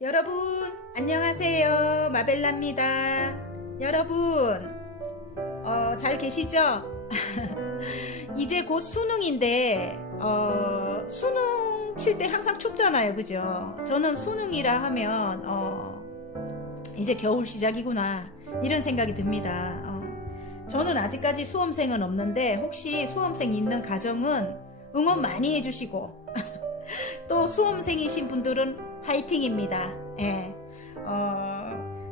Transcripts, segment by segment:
여러분 안녕하세요. 마벨라입니다. 여러분 잘 계시죠? 이제 곧 수능인데 수능 칠 때 항상 춥잖아요, 그죠? 저는 수능이라 하면 이제 겨울 시작이구나 이런 생각이 듭니다. 저는 아직까지 수험생은 없는데 혹시 수험생 있는 가정은 응원 많이 해주시고 또 수험생이신 분들은 화이팅입니다. 예.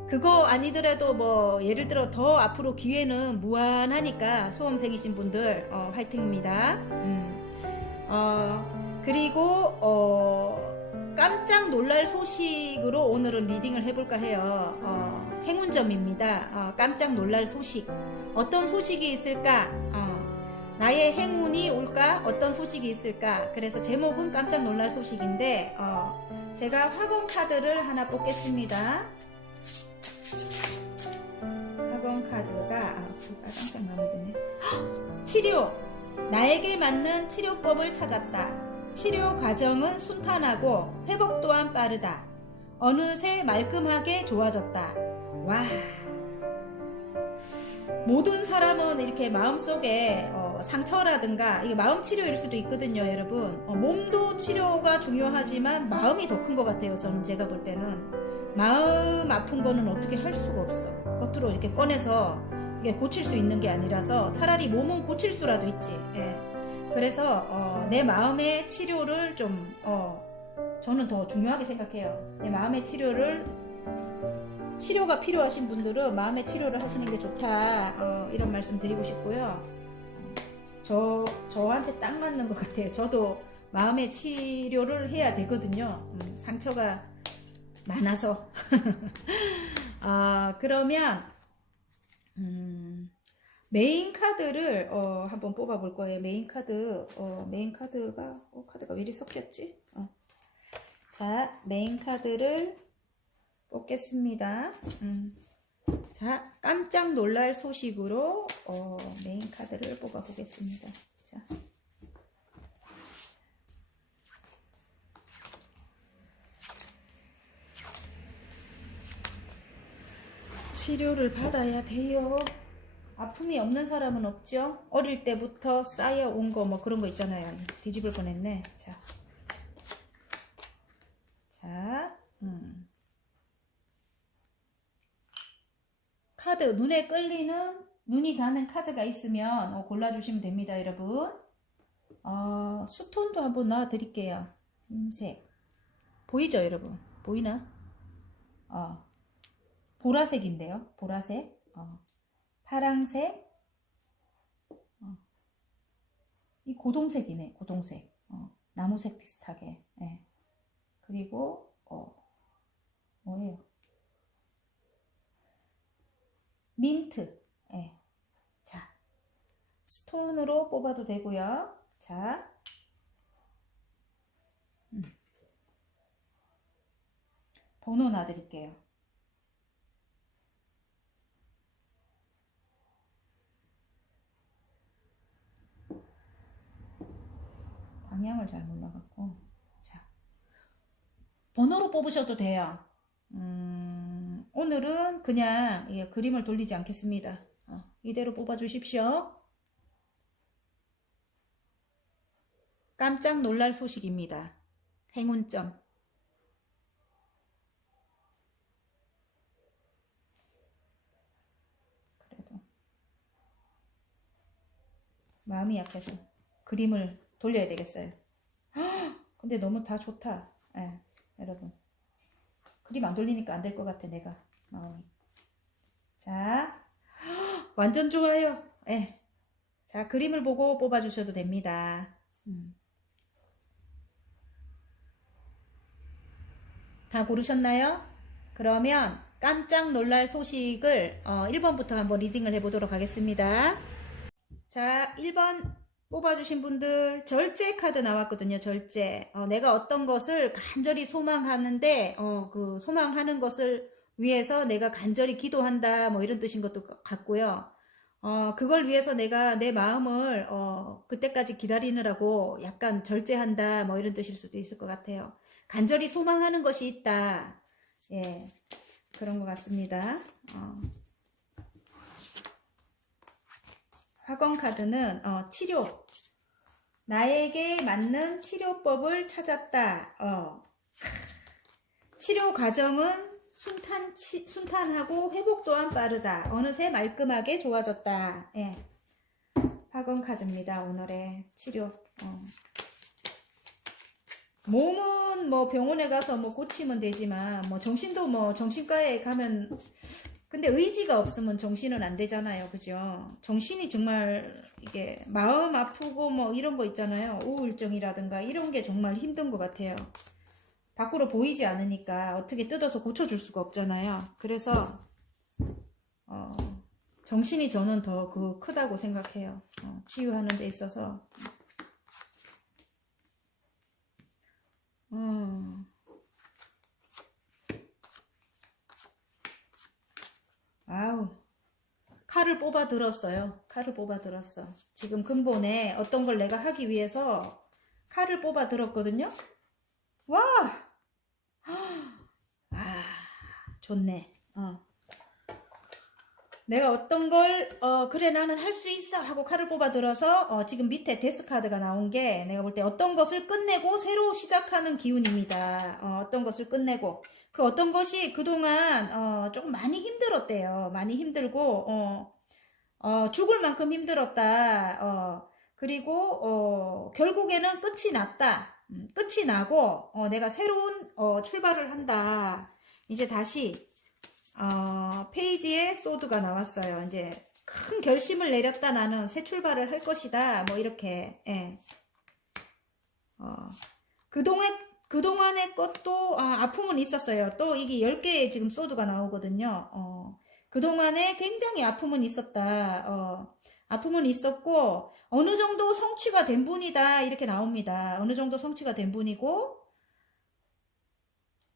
그거 아니더라도 뭐 예를 들어 더 앞으로 기회는 무한하니까 수험생이신 분들 화이팅입니다. 그리고 깜짝 놀랄 소식으로 오늘은 리딩을 해볼까 해요. 행운점입니다. 깜짝 놀랄 소식. 어떤 소식이 있을까? 나의 행운이 올까? 어떤 소식이 있을까? 그래서 제목은 깜짝 놀랄 소식인데 제가 학원 카드를 하나 뽑겠습니다. 학원 카드가 빨간색 마음에 드네. 치료! 나에게 맞는 치료법을 찾았다. 치료 과정은 순탄하고 회복 또한 빠르다. 어느새 말끔하게 좋아졌다. 와, 모든 사람은 이렇게 마음속에 상처라든가 이게 마음 치료일 수도 있거든요, 여러분. 몸도 치료가 중요하지만 마음이 더 큰 것 같아요. 저는 제가 볼 때는 마음 아픈 거는 어떻게 할 수가 없어. 겉으로 이렇게 꺼내서 이게 고칠 수 있는 게 아니라서 차라리 몸은 고칠 수라도 있지. 예. 그래서 내 마음의 치료를 좀 저는 더 중요하게 생각해요. 내 마음의 치료가 필요하신 분들은 마음의 치료를 하시는 게 좋다. 이런 말씀 드리고 싶고요. 저한테 딱 맞는 것 같아요. 저도 마음의 치료를 해야 되거든요. 상처가 많아서. 그러면 메인 카드를 한번 뽑아 볼 거예요. 메인 카드. 메인 카드가 카드가 왜 이리 섞였지? 자, 메인 카드를 뽑겠습니다. 자, 깜짝 놀랄 소식으로 메인 카드를 뽑아 보겠습니다. 자. 치료를 받아야 돼요. 아픔이 없는 사람은 없죠? 어릴 때부터 쌓여온 거 뭐 그런 거 있잖아요. 뒤집을 뻔했네. 자. 자. 카드, 눈에 끌리는, 눈이 가는 카드가 있으면 골라주시면 됩니다, 여러분. 수톤도 한번 놔드릴게요. 흰색. 보이죠, 여러분? 보이나? 보라색인데요, 보라색. 파랑색. 이 고동색이네, 고동색. 나무색 비슷하게. 네. 그리고, 뭐예요? 민트. 예. 자, 스톤으로 뽑아도 되고요. 자, 번호 놔드릴게요. 방향을 잘 몰라갖고. 자, 번호로 뽑으셔도 돼요. 오늘은 그냥 그림을 돌리지 않겠습니다. 이대로 뽑아주십시오. 깜짝 놀랄 소식입니다. 행운점. 그래도 마음이 약해서 그림을 돌려야 되겠어요. 근데 너무 다 좋다. 예, 여러분. 그림 안 돌리니까 안 될 것 같아, 내가. 마음이. 자, 완전 좋아요. 예. 자, 그림을 보고 뽑아주셔도 됩니다. 다 고르셨나요? 그러면 깜짝 놀랄 소식을 1번부터 한번 리딩을 해보도록 하겠습니다. 자, 1번 뽑아주신 분들 절제 카드 나왔거든요. 절제. 내가 어떤 것을 간절히 소망하는데 그 소망하는 것을 위해서 내가 간절히 기도한다 뭐 이런 뜻인 것도 같고요. 그걸 위해서 내가 내 마음을 그때까지 기다리느라고 약간 절제한다 뭐 이런 뜻일 수도 있을 것 같아요. 간절히 소망하는 것이 있다. 예, 그런 것 같습니다. 화건 카드는 치료. 나에게 맞는 치료법을 찾았다. 치료 과정은 순탄하고 회복 또한 빠르다. 어느새 말끔하게 좋아졌다. 예. 화건 카드입니다. 오늘의 치료. 몸은 뭐 병원에 가서 뭐 고치면 되지만 뭐 정신도 뭐 정신과에 가면 근데 의지가 없으면 정신은 안 되잖아요. 그죠? 정신이 정말 이게 마음 아프고 뭐 이런 거 있잖아요. 우울증이라든가 이런 게 정말 힘든 것 같아요. 밖으로 보이지 않으니까 어떻게 뜯어서 고쳐줄 수가 없잖아요. 그래서 정신이 저는 더 크다고 생각해요. 치유하는 데 있어서. 아우, 칼을 뽑아 들었어요. 칼을 뽑아 들었어. 지금 근본에 어떤 걸 내가 하기 위해서 칼을 뽑아 들었거든요. 와! 아, 좋네. 내가 어떤 걸 그래 나는 할 수 있어 하고 칼을 뽑아 들어서 지금 밑에 데스 카드가 나온 게 내가 볼 때 어떤 것을 끝내고 새로 시작하는 기운입니다. 어떤 것을 끝내고 그 어떤 것이 그동안 조금 많이 힘들었대요. 많이 힘들고 죽을 만큼 힘들었다. 그리고 결국에는 끝이 났다. 끝이 나고 내가 새로운 출발을 한다. 이제 다시 페이지에 소드가 나왔어요. 이제 큰 결심을 내렸다. 나는 새 출발을 할 것이다. 뭐 이렇게. 예. 그동안의 것도 아픔은 있었어요. 또 이게 10개의 지금 소드가 나오거든요. 그동안에 굉장히 아픔은 있었다. 아픔은 있었고 어느 정도 성취가 된 분이다. 이렇게 나옵니다. 어느 정도 성취가 된 분이고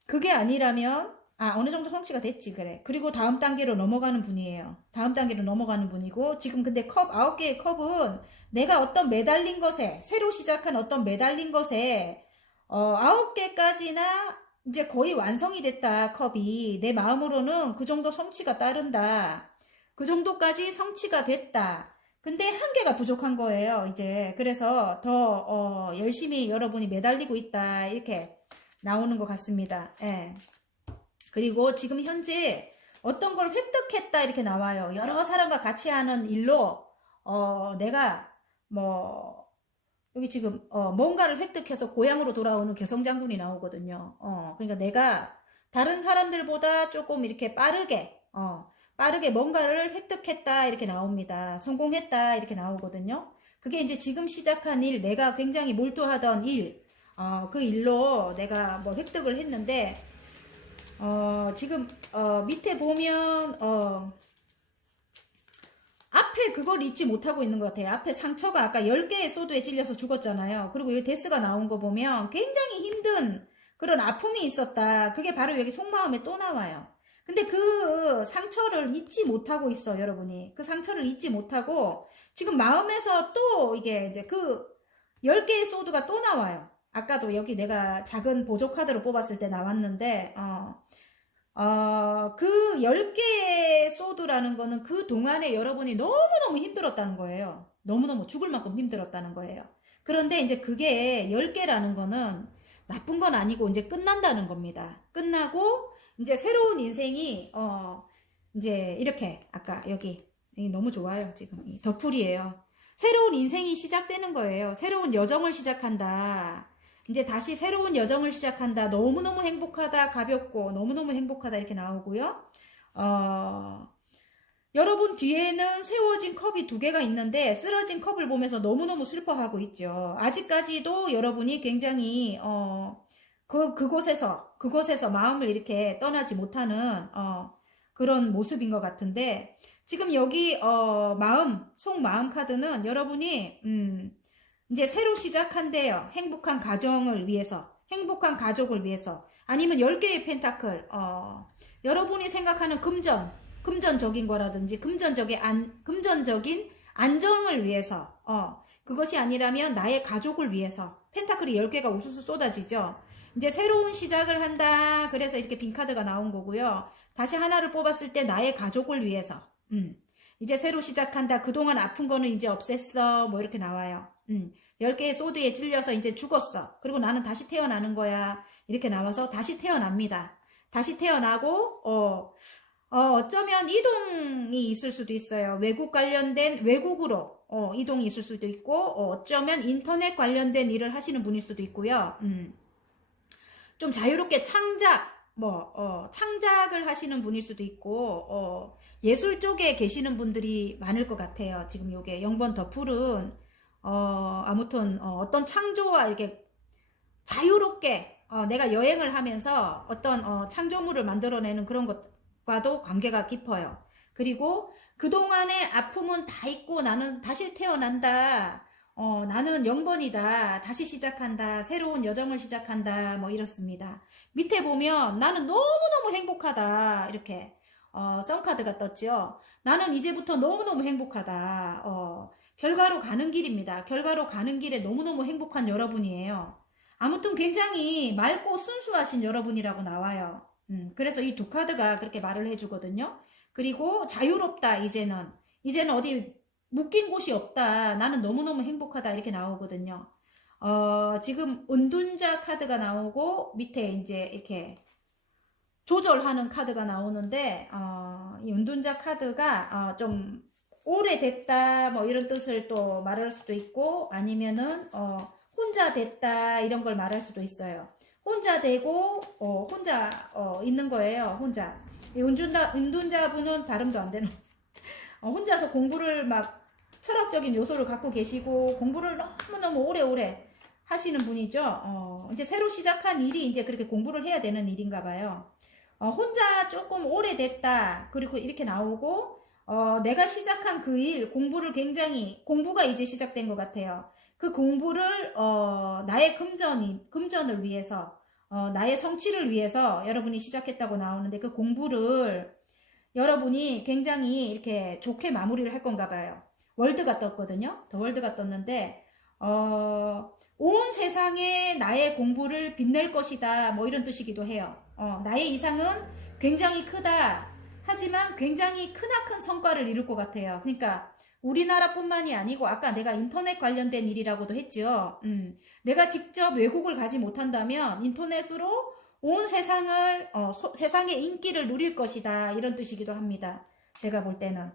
그게 아니라면 어느 정도 성취가 됐지, 그래. 그리고 다음 단계로 넘어가는 분이에요. 다음 단계로 넘어가는 분이고, 지금 근데 9개의 컵은 내가 어떤 매달린 것에, 새로 시작한 어떤 매달린 것에, 9개까지나 이제 거의 완성이 됐다, 컵이. 내 마음으로는 그 정도 성취가 따른다. 그 정도까지 성취가 됐다. 근데 한 개가 부족한 거예요, 이제. 그래서 더, 열심히 여러분이 매달리고 있다, 이렇게 나오는 것 같습니다. 예. 그리고 지금 현재 어떤 걸 획득했다 이렇게 나와요. 여러 사람과 같이 하는 일로 내가 뭐 여기 지금 뭔가를 획득해서 고향으로 돌아오는 개성장군이 나오거든요. 그러니까 내가 다른 사람들보다 조금 이렇게 빠르게 뭔가를 획득했다 이렇게 나옵니다. 성공했다 이렇게 나오거든요. 그게 이제 지금 시작한 일, 내가 굉장히 몰두하던 일, 그 일로 내가 뭐 획득을 했는데 지금 밑에 보면 앞에 그걸 잊지 못하고 있는 것 같아요. 앞에 상처가 아까 10개의 소드에 찔려서 죽었잖아요. 그리고 이 데스가 나온 거 보면 굉장히 힘든 그런 아픔이 있었다. 그게 바로 여기 속마음에 또 나와요. 근데 그 상처를 잊지 못하고 있어, 여러분이. 그 상처를 잊지 못하고 지금 마음에서 또 이게 이제 그 10개의 소드가 또 나와요. 아까도 여기 내가 작은 보조 카드로 뽑았을 때 나왔는데 그 10개의 소드라는 거는 그 동안에 여러분이 너무너무 힘들었다는 거예요. 너무너무 죽을 만큼 힘들었다는 거예요. 그런데 이제 그게 10개라는 거는 나쁜 건 아니고 이제 끝난다는 겁니다. 끝나고 이제 새로운 인생이 이제 이렇게 아까 여기 너무 좋아요. 지금 덧풀이에요. 새로운 인생이 시작되는 거예요. 새로운 여정을 시작한다. 이제 다시 새로운 여정을 시작한다. 너무너무 행복하다. 가볍고 너무너무 행복하다. 이렇게 나오고요. 여러분 뒤에는 세워진 컵이 2개가 있는데 쓰러진 컵을 보면서 너무너무 슬퍼하고 있죠. 아직까지도 여러분이 굉장히 그곳에서 마음을 이렇게 떠나지 못하는 그런 모습인 것 같은데 지금 여기 속마음 카드는 여러분이 이제 새로 시작한대요. 행복한 가정을 위해서, 행복한 가족을 위해서, 아니면 10개의 펜타클, 여러분이 생각하는 금전적인 거라든지 금전적인 안정을 위해서, 그것이 아니라면 나의 가족을 위해서, 펜타클이 10개가 우수수 쏟아지죠. 이제 새로운 시작을 한다. 그래서 이렇게 빈 카드가 나온 거고요. 다시 하나를 뽑았을 때 나의 가족을 위해서. 이제 새로 시작한다. 그동안 아픈 거는 이제 없앴어. 뭐 이렇게 나와요. 10개의 소드에 찔려서 이제 죽었어. 그리고 나는 다시 태어나는 거야. 이렇게 나와서 다시 태어납니다. 다시 태어나고, 어쩌면 이동이 있을 수도 있어요. 외국 관련된, 외국으로, 이동이 있을 수도 있고, 어쩌면 인터넷 관련된 일을 하시는 분일 수도 있고요. 좀 자유롭게 창작을 하시는 분일 수도 있고, 예술 쪽에 계시는 분들이 많을 것 같아요. 지금 요게 0번 더풀은, 아무튼, 어떤 창조와 이렇게 자유롭게, 내가 여행을 하면서 어떤, 창조물을 만들어내는 그런 것과도 관계가 깊어요. 그리고 그동안의 아픔은 다 잊고 나는 다시 태어난다. 나는 0번이다. 다시 시작한다. 새로운 여정을 시작한다. 뭐 이렇습니다. 밑에 보면 나는 너무너무 행복하다. 이렇게 썬카드가 떴죠. 나는 이제부터 너무너무 행복하다. 결과로 가는 길입니다. 결과로 가는 길에 너무너무 행복한 여러분이에요. 아무튼 굉장히 맑고 순수하신 여러분이라고 나와요. 그래서 이 두 카드가 그렇게 말을 해주거든요. 그리고 자유롭다. 이제는 어디 묶인 곳이 없다. 나는 너무너무 행복하다. 이렇게 나오거든요. 지금 은둔자 카드가 나오고 밑에 이제 이렇게 조절하는 카드가 나오는데 이 은둔자 카드가 좀 오래됐다 뭐 이런 뜻을 또 말할 수도 있고 아니면은 혼자 됐다 이런 걸 말할 수도 있어요. 혼자 되고 혼자 있는 거예요. 혼자. 이 은둔자분은 발음도 안 되는 혼자서 공부를 막 철학적인 요소를 갖고 계시고 공부를 너무너무 오래오래 하시는 분이죠. 이제 새로 시작한 일이 이제 그렇게 공부를 해야 되는 일인가 봐요. 혼자 조금 오래됐다. 그리고 이렇게 나오고 내가 시작한 그 일, 공부가 이제 시작된 것 같아요. 그 공부를 나의 금전을 위해서 나의 성취를 위해서 여러분이 시작했다고 나오는데 그 공부를 여러분이 굉장히 이렇게 좋게 마무리를 할 건가 봐요. 월드가 떴거든요. 더 월드가 떴는데 온 세상에 나의 공부를 빛낼 것이다. 뭐 이런 뜻이기도 해요. 나의 이상은 굉장히 크다. 하지만 굉장히 크나큰 성과를 이룰 것 같아요. 그러니까 우리나라뿐만이 아니고 아까 내가 인터넷 관련된 일이라고도 했죠. 내가 직접 외국을 가지 못한다면 인터넷으로 온 세상을 세상의 인기를 누릴 것이다. 이런 뜻이기도 합니다. 제가 볼 때는.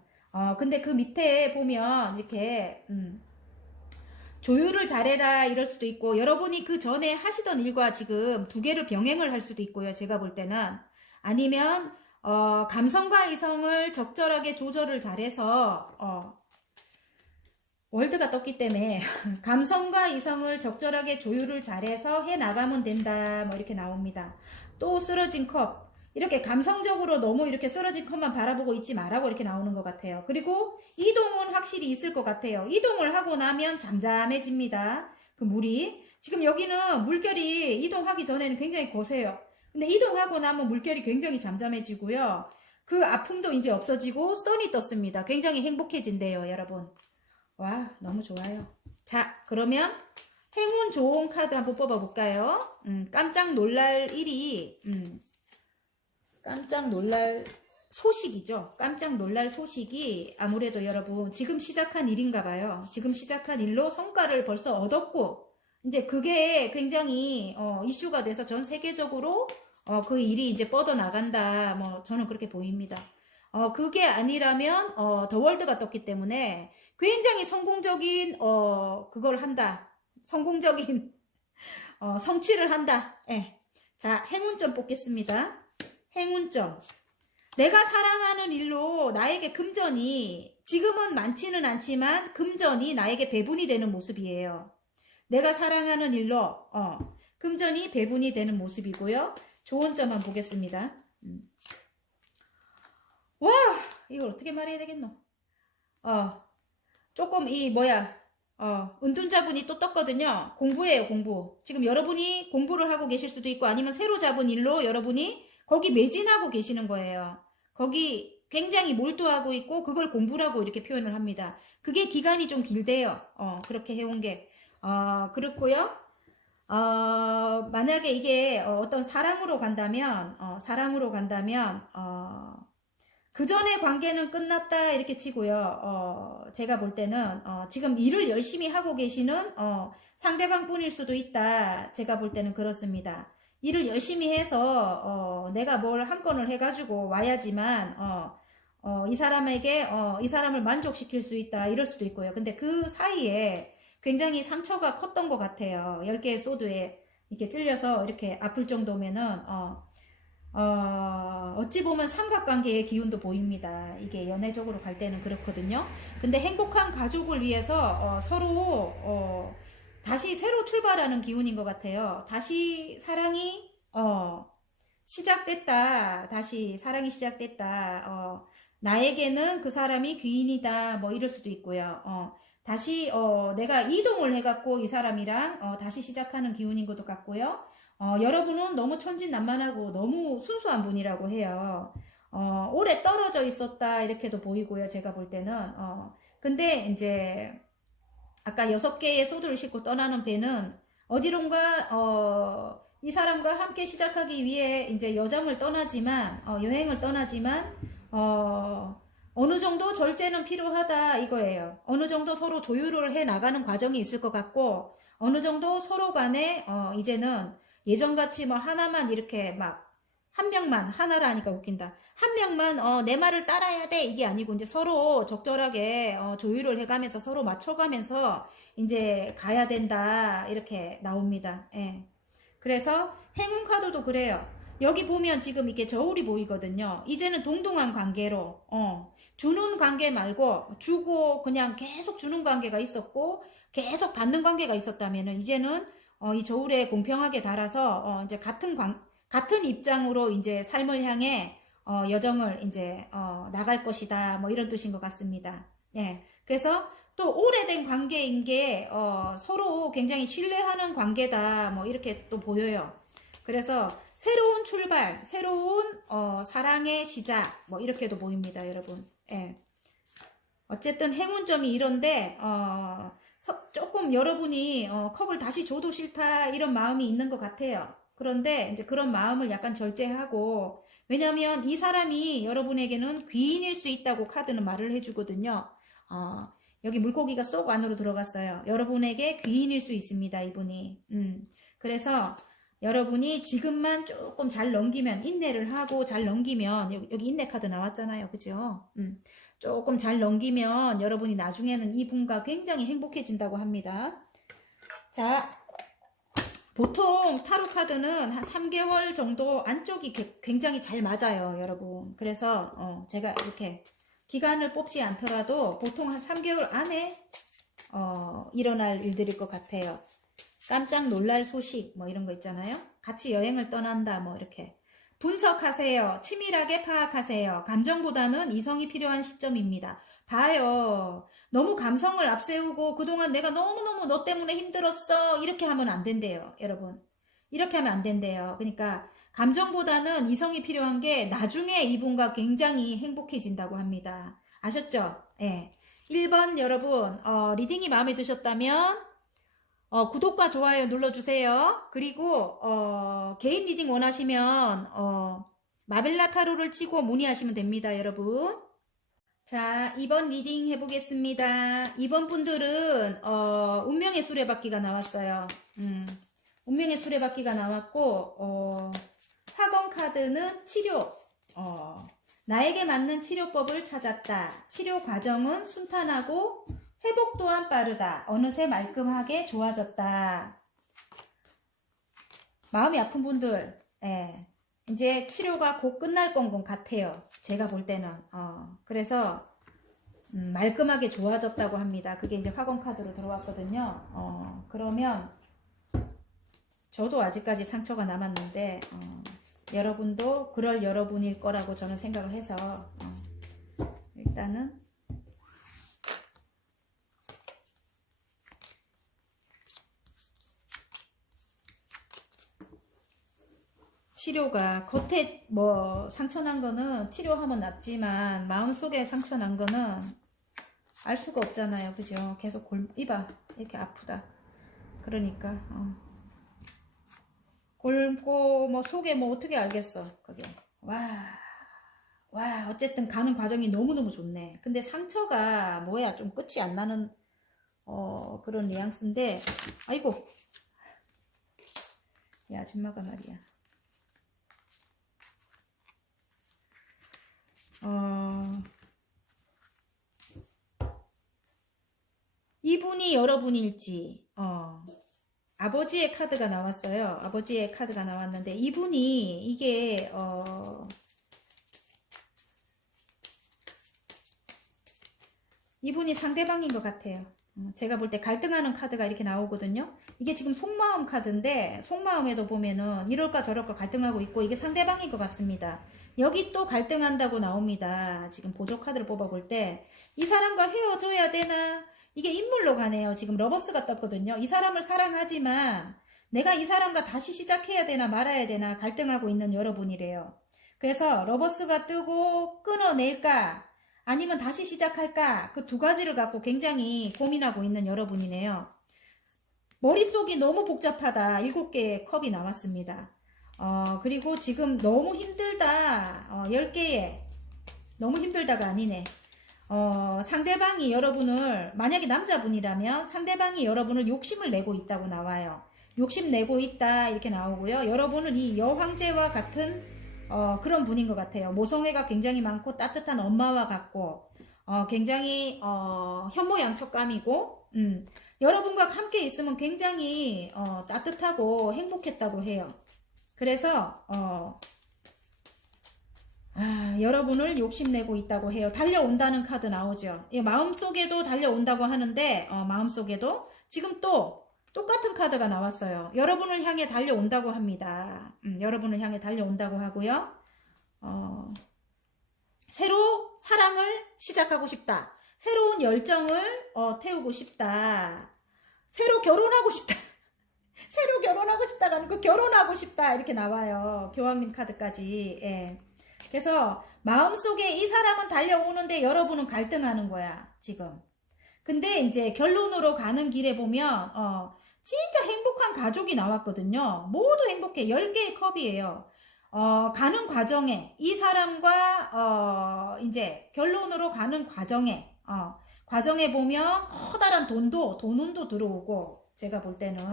근데 그 밑에 보면 이렇게 조율을 잘해라 이럴 수도 있고 여러분이 그 전에 하시던 일과 지금 두 개를 병행을 할 수도 있고요. 제가 볼 때는 아니면 감성과 이성을 적절하게 조절을 잘해서 월드가 떴기 때문에 감성과 이성을 적절하게 조율을 잘해서 해나가면 된다 뭐 이렇게 나옵니다. 또 쓰러진 컵 이렇게 감성적으로 너무 이렇게 쓰러진 컵만 바라보고 있지 말라고 이렇게 나오는 것 같아요. 그리고 이동은 확실히 있을 것 같아요. 이동을 하고 나면 잠잠해집니다. 그 물이 지금 여기는 물결이 이동하기 전에는 굉장히 거세요. 근데 이동하고 나면 물결이 굉장히 잠잠해지고요. 그 아픔도 이제 없어지고 선이 떴습니다. 굉장히 행복해진대요, 여러분. 와, 너무 좋아요. 자, 그러면 행운 좋은 카드 한번 뽑아볼까요? 깜짝 놀랄 일이, 깜짝 놀랄 소식이죠. 깜짝 놀랄 소식이 아무래도 여러분 지금 시작한 일인가 봐요. 지금 시작한 일로 성과를 벌써 얻었고, 이제 그게 굉장히 이슈가 돼서 전 세계적으로 그 일이 이제 뻗어나간다. 뭐 저는 그렇게 보입니다. 그게 아니라면 더 월드가 떴기 때문에 굉장히 성공적인 그걸 한다. 성공적인 성취를 한다. 예. 자, 행운점 뽑겠습니다. 행운점. 내가 사랑하는 일로 나에게 금전이 지금은 많지는 않지만 금전이 나에게 배분이 되는 모습이에요. 내가 사랑하는 일로 금전이 배분이 되는 모습이고요. 좋은 점만 보겠습니다. 와, 이걸 어떻게 말해야 되겠노? 조금 은둔자분이 또 떴거든요. 공부예요, 공부. 지금 여러분이 공부를 하고 계실 수도 있고 아니면 새로 잡은 일로 여러분이 거기 매진하고 계시는 거예요. 거기 굉장히 몰두하고 있고 그걸 공부라고 이렇게 표현을 합니다. 그게 기간이 좀 길대요. 그렇게 해온 게. 그렇고요. 만약에 이게 어떤 사랑으로 간다면, 그 전에 관계는 끝났다 이렇게 치고요. 제가 볼 때는 지금 일을 열심히 하고 계시는 상대방 뿐일 수도 있다. 제가 볼 때는 그렇습니다. 일을 열심히 해서 내가 뭘 한 건을 해가지고 와야지만 이 사람에게 이 사람을 만족시킬 수 있다 이럴 수도 있고요. 근데 그 사이에 굉장히 상처가 컸던 것 같아요. 10개의 소드에 이렇게 찔려서 이렇게 아플 정도면은 어찌 보면 삼각관계의 기운도 보입니다. 이게 연애적으로 갈 때는 그렇거든요. 근데 행복한 가족을 위해서 서로 다시 새로 출발하는 기운인 것 같아요. 다시 사랑이 시작됐다. 다시 사랑이 시작됐다. 나에게는 그 사람이 귀인이다. 뭐 이럴 수도 있고요. 다시 내가 이동을 해갖고 이 사람이랑 다시 시작하는 기운인 것도 같고요. 여러분은 너무 천진난만하고 너무 순수한 분이라고 해요. 오래 떨어져 있었다 이렇게도 보이고요. 제가 볼 때는 근데 이제 아까 6개의 소드를 싣고 떠나는 배는 어디론가 이 사람과 함께 시작하기 위해 이제 여정을 떠나지만 여행을 떠나지만 어느 정도 절제는 필요하다 이거예요. 어느 정도 서로 조율을 해 나가는 과정이 있을 것 같고 어느 정도 서로 간에 이제는 예전같이 뭐 하나만 이렇게 막 한 명만 하나라 하니까 웃긴다. 한 명만 내 말을 따라야 돼 이게 아니고 이제 서로 적절하게 조율을 해가면서 서로 맞춰가면서 이제 가야 된다 이렇게 나옵니다. 예. 그래서 행운 카드도 그래요. 여기 보면 지금 이렇게 저울이 보이거든요. 이제는 동등한 관계로 주는 관계 말고 주고 그냥 계속 주는 관계가 있었고 계속 받는 관계가 있었다면은 이제는 이 저울에 공평하게 달아서 이제 같은 입장으로 이제 삶을 향해 여정을 이제 나갈 것이다 뭐 이런 뜻인 것 같습니다. 예. 그래서 또 오래된 관계인 게 서로 굉장히 신뢰하는 관계다 뭐 이렇게 또 보여요. 그래서 새로운 출발, 새로운 사랑의 시작 뭐 이렇게도 보입니다, 여러분. 예. 어쨌든 행운점이 이런데 조금 여러분이 컵을 다시 줘도 싫다 이런 마음이 있는 것 같아요. 그런데 이제 그런 마음을 약간 절제하고 왜냐면 이 사람이 여러분에게는 귀인일 수 있다고 카드는 말을 해주거든요. 여기 물고기가 쏙 안으로 들어갔어요. 여러분에게 귀인일 수 있습니다, 이분이. 그래서 여러분이 지금만 조금 잘 넘기면 인내를 하고 잘 넘기면 여기 인내 카드 나왔잖아요, 그죠? 조금 잘 넘기면 여러분이 나중에는 이분과 굉장히 행복해진다고 합니다. 자, 보통 타로 카드는 한 3개월 정도 안쪽이 굉장히 잘 맞아요, 여러분. 그래서 제가 이렇게 기간을 뽑지 않더라도 보통 한 3개월 안에 일어날 일들일 것 같아요. 깜짝 놀랄 소식 뭐 이런 거 있잖아요. 같이 여행을 떠난다 뭐 이렇게. 분석하세요. 치밀하게 파악하세요. 감정보다는 이성이 필요한 시점입니다. 봐요. 너무 감성을 앞세우고 그동안 내가 너무너무 너 때문에 힘들었어. 이렇게 하면 안 된대요. 여러분. 이렇게 하면 안 된대요. 그러니까 감정보다는 이성이 필요한 게 나중에 이분과 굉장히 행복해진다고 합니다. 아셨죠? 예. 1번 여러분 리딩이 마음에 드셨다면 구독과 좋아요 눌러주세요. 그리고 개인 리딩 원하시면 마벨라 타로를 치고 문의하시면 됩니다, 여러분. 자, 2번 리딩 해보겠습니다. 2번 분들은 운명의 수레바퀴가 나왔어요. 운명의 수레바퀴가 나왔고 사건 카드는 치료. 나에게 맞는 치료법을 찾았다. 치료 과정은 순탄하고 회복 또한 빠르다. 어느새 말끔하게 좋아졌다. 마음이 아픈 분들, 예, 이제 치료가 곧 끝날 건 같아요. 제가 볼 때는. 그래서 말끔하게 좋아졌다고 합니다. 그게 이제 화건 카드로 들어왔거든요. 그러면 저도 아직까지 상처가 남았는데 여러분도 그럴 여러분일 거라고 저는 생각을 해서 일단은 치료가 겉에 뭐 상처난 거는 치료하면 낫지만 마음속에 상처난 거는 알 수가 없잖아요. 그죠? 계속 이봐 이렇게 아프다. 그러니까 곪고 뭐 속에 뭐 어떻게 알겠어 그게. 와 어쨌든 가는 과정이 너무너무 좋네. 근데 상처가 뭐야 좀 끝이 안 나는 그런 뉘앙스인데 아이고 야 아줌마가 말이야 이분이 여러분일지 아버지의 카드가 나왔어요. 아버지의 카드가 나왔는데 이분이 이게 이분이 상대방인 것 같아요. 제가 볼 때 갈등하는 카드가 이렇게 나오거든요. 이게 지금 속마음 카드인데 속마음에도 보면은 이럴까 저럴까 갈등하고 있고 이게 상대방인 것 같습니다. 여기 또 갈등한다고 나옵니다. 지금 보조 카드를 뽑아볼 때 이 사람과 헤어져야 되나 이게 인물로 가네요. 지금 러버스가 떴거든요. 이 사람을 사랑하지만 내가 이 사람과 다시 시작해야 되나 말아야 되나 갈등하고 있는 여러분이래요. 그래서 러버스가 뜨고 끊어낼까 아니면 다시 시작할까 그 두 가지를 갖고 굉장히 고민하고 있는 여러분이네요. 머릿속이 너무 복잡하다. 7개의 컵이 나왔습니다. 그리고 지금 너무 힘들다. 10개의 너무 힘들다가 아니네. 상대방이 여러분을 만약에 남자분이라면 상대방이 여러분을 욕심을 내고 있다고 나와요. 욕심 내고 있다 이렇게 나오고요. 여러분은 이 여황제와 같은 그런 분인 것 같아요. 모성애가 굉장히 많고 따뜻한 엄마와 같고 굉장히 현모양처감이고 여러분과 함께 있으면 굉장히 따뜻하고 행복했다고 해요. 그래서 여러분을 욕심내고 있다고 해요. 달려온다는 카드 나오죠. 마음속에도 달려온다고 하는데 마음속에도 지금 또 똑같은 카드가 나왔어요. 여러분을 향해 달려온다고 합니다. 여러분을 향해 달려온다고 하고요. 새로 사랑을 시작하고 싶다. 새로운 열정을 태우고 싶다. 새로 결혼하고 싶다. 새로 결혼하고 싶다가 아니고 결혼하고 싶다 이렇게 나와요. 교황님 카드까지. 예. 그래서 마음속에 이 사람은 달려오는데 여러분은 갈등하는 거야 지금. 근데 이제 결론으로 가는 길에 보면 진짜 행복한 가족이 나왔거든요. 모두 행복해. 10개의 컵이에요. 가는 과정에 이 사람과 이제 결론으로 가는 과정에 보면 커다란 돈운도 들어오고 제가 볼 때는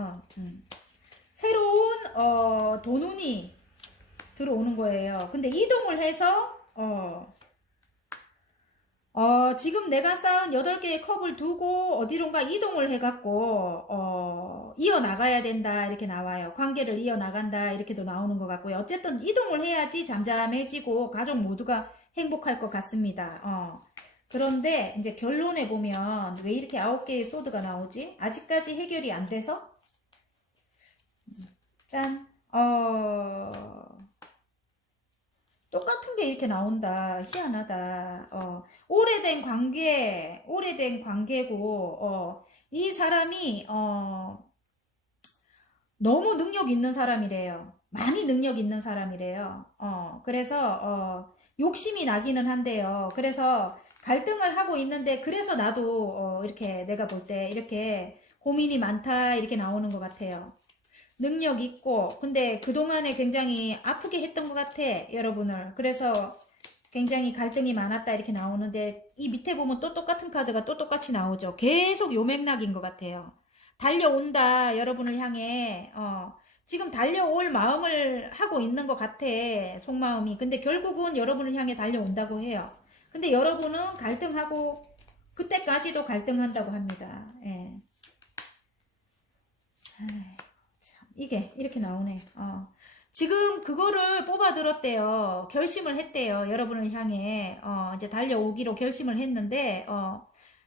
새로운 돈운이 들어오는 거예요. 근데 이동을 해서 지금 내가 쌓은 8개의 컵을 두고 어디론가 이동을 해갖고 이어나가야 된다 이렇게 나와요. 관계를 이어나간다 이렇게도 나오는 것 같고요. 어쨌든 이동을 해야지 잠잠해지고 가족 모두가 행복할 것 같습니다. 그런데 이제 결론에 보면 왜 이렇게 9개의 소드가 나오지? 아직까지 해결이 안 돼서 짠 똑같은 게 이렇게 나온다. 희한하다. 오래된 관계고, 이 사람이, 너무 능력 있는 사람이래요. 많이 능력 있는 사람이래요. 그래서, 욕심이 나기는 한데요. 그래서 갈등을 하고 있는데, 그래서 나도, 이렇게 내가 볼 때, 이렇게 고민이 많다, 이렇게 나오는 것 같아요. 능력 있고 근데 그동안에 굉장히 아프게 했던 것 같아 여러분을. 그래서 굉장히 갈등이 많았다 이렇게 나오는데 이 밑에 보면 또 똑같은 카드가 또 똑같이 나오죠. 계속 요 맥락인 것 같아요. 달려온다 여러분을 향해 지금 달려올 마음을 하고 있는 것 같아 속마음이. 근데 결국은 여러분을 향해 달려온다고 해요. 근데 여러분은 갈등하고 그때까지도 갈등한다고 합니다. 예. 이게 이렇게 나오네. 지금 그거를 뽑아 들었대요. 결심을 했대요. 여러분을 향해 이제 달려오기로 결심을 했는데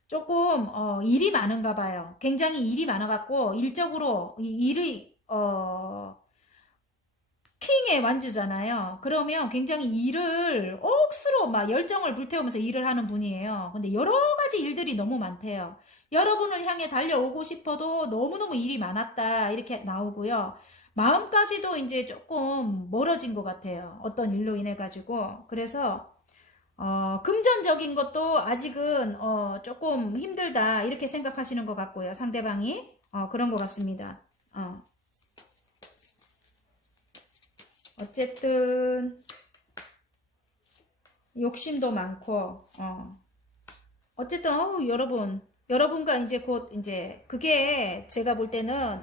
조금 일이 많은가 봐요. 굉장히 일이 많아갖고 일적으로 일의 킹의 완주잖아요. 그러면 굉장히 일을 억수로 막 열정을 불태우면서 일을 하는 분이에요. 근데 여러 가지 일들이 너무 많대요. 여러분을 향해 달려오고 싶어도 너무너무 일이 많았다 이렇게 나오고요. 마음까지도 이제 조금 멀어진 것 같아요. 어떤 일로 인해 가지고. 그래서 금전적인 것도 아직은 조금 힘들다 이렇게 생각하시는 것 같고요. 상대방이 그런 것 같습니다. 어쨌든 욕심도 많고 어쨌든 여러분과 이제 곧 이제 그게 제가 볼 때는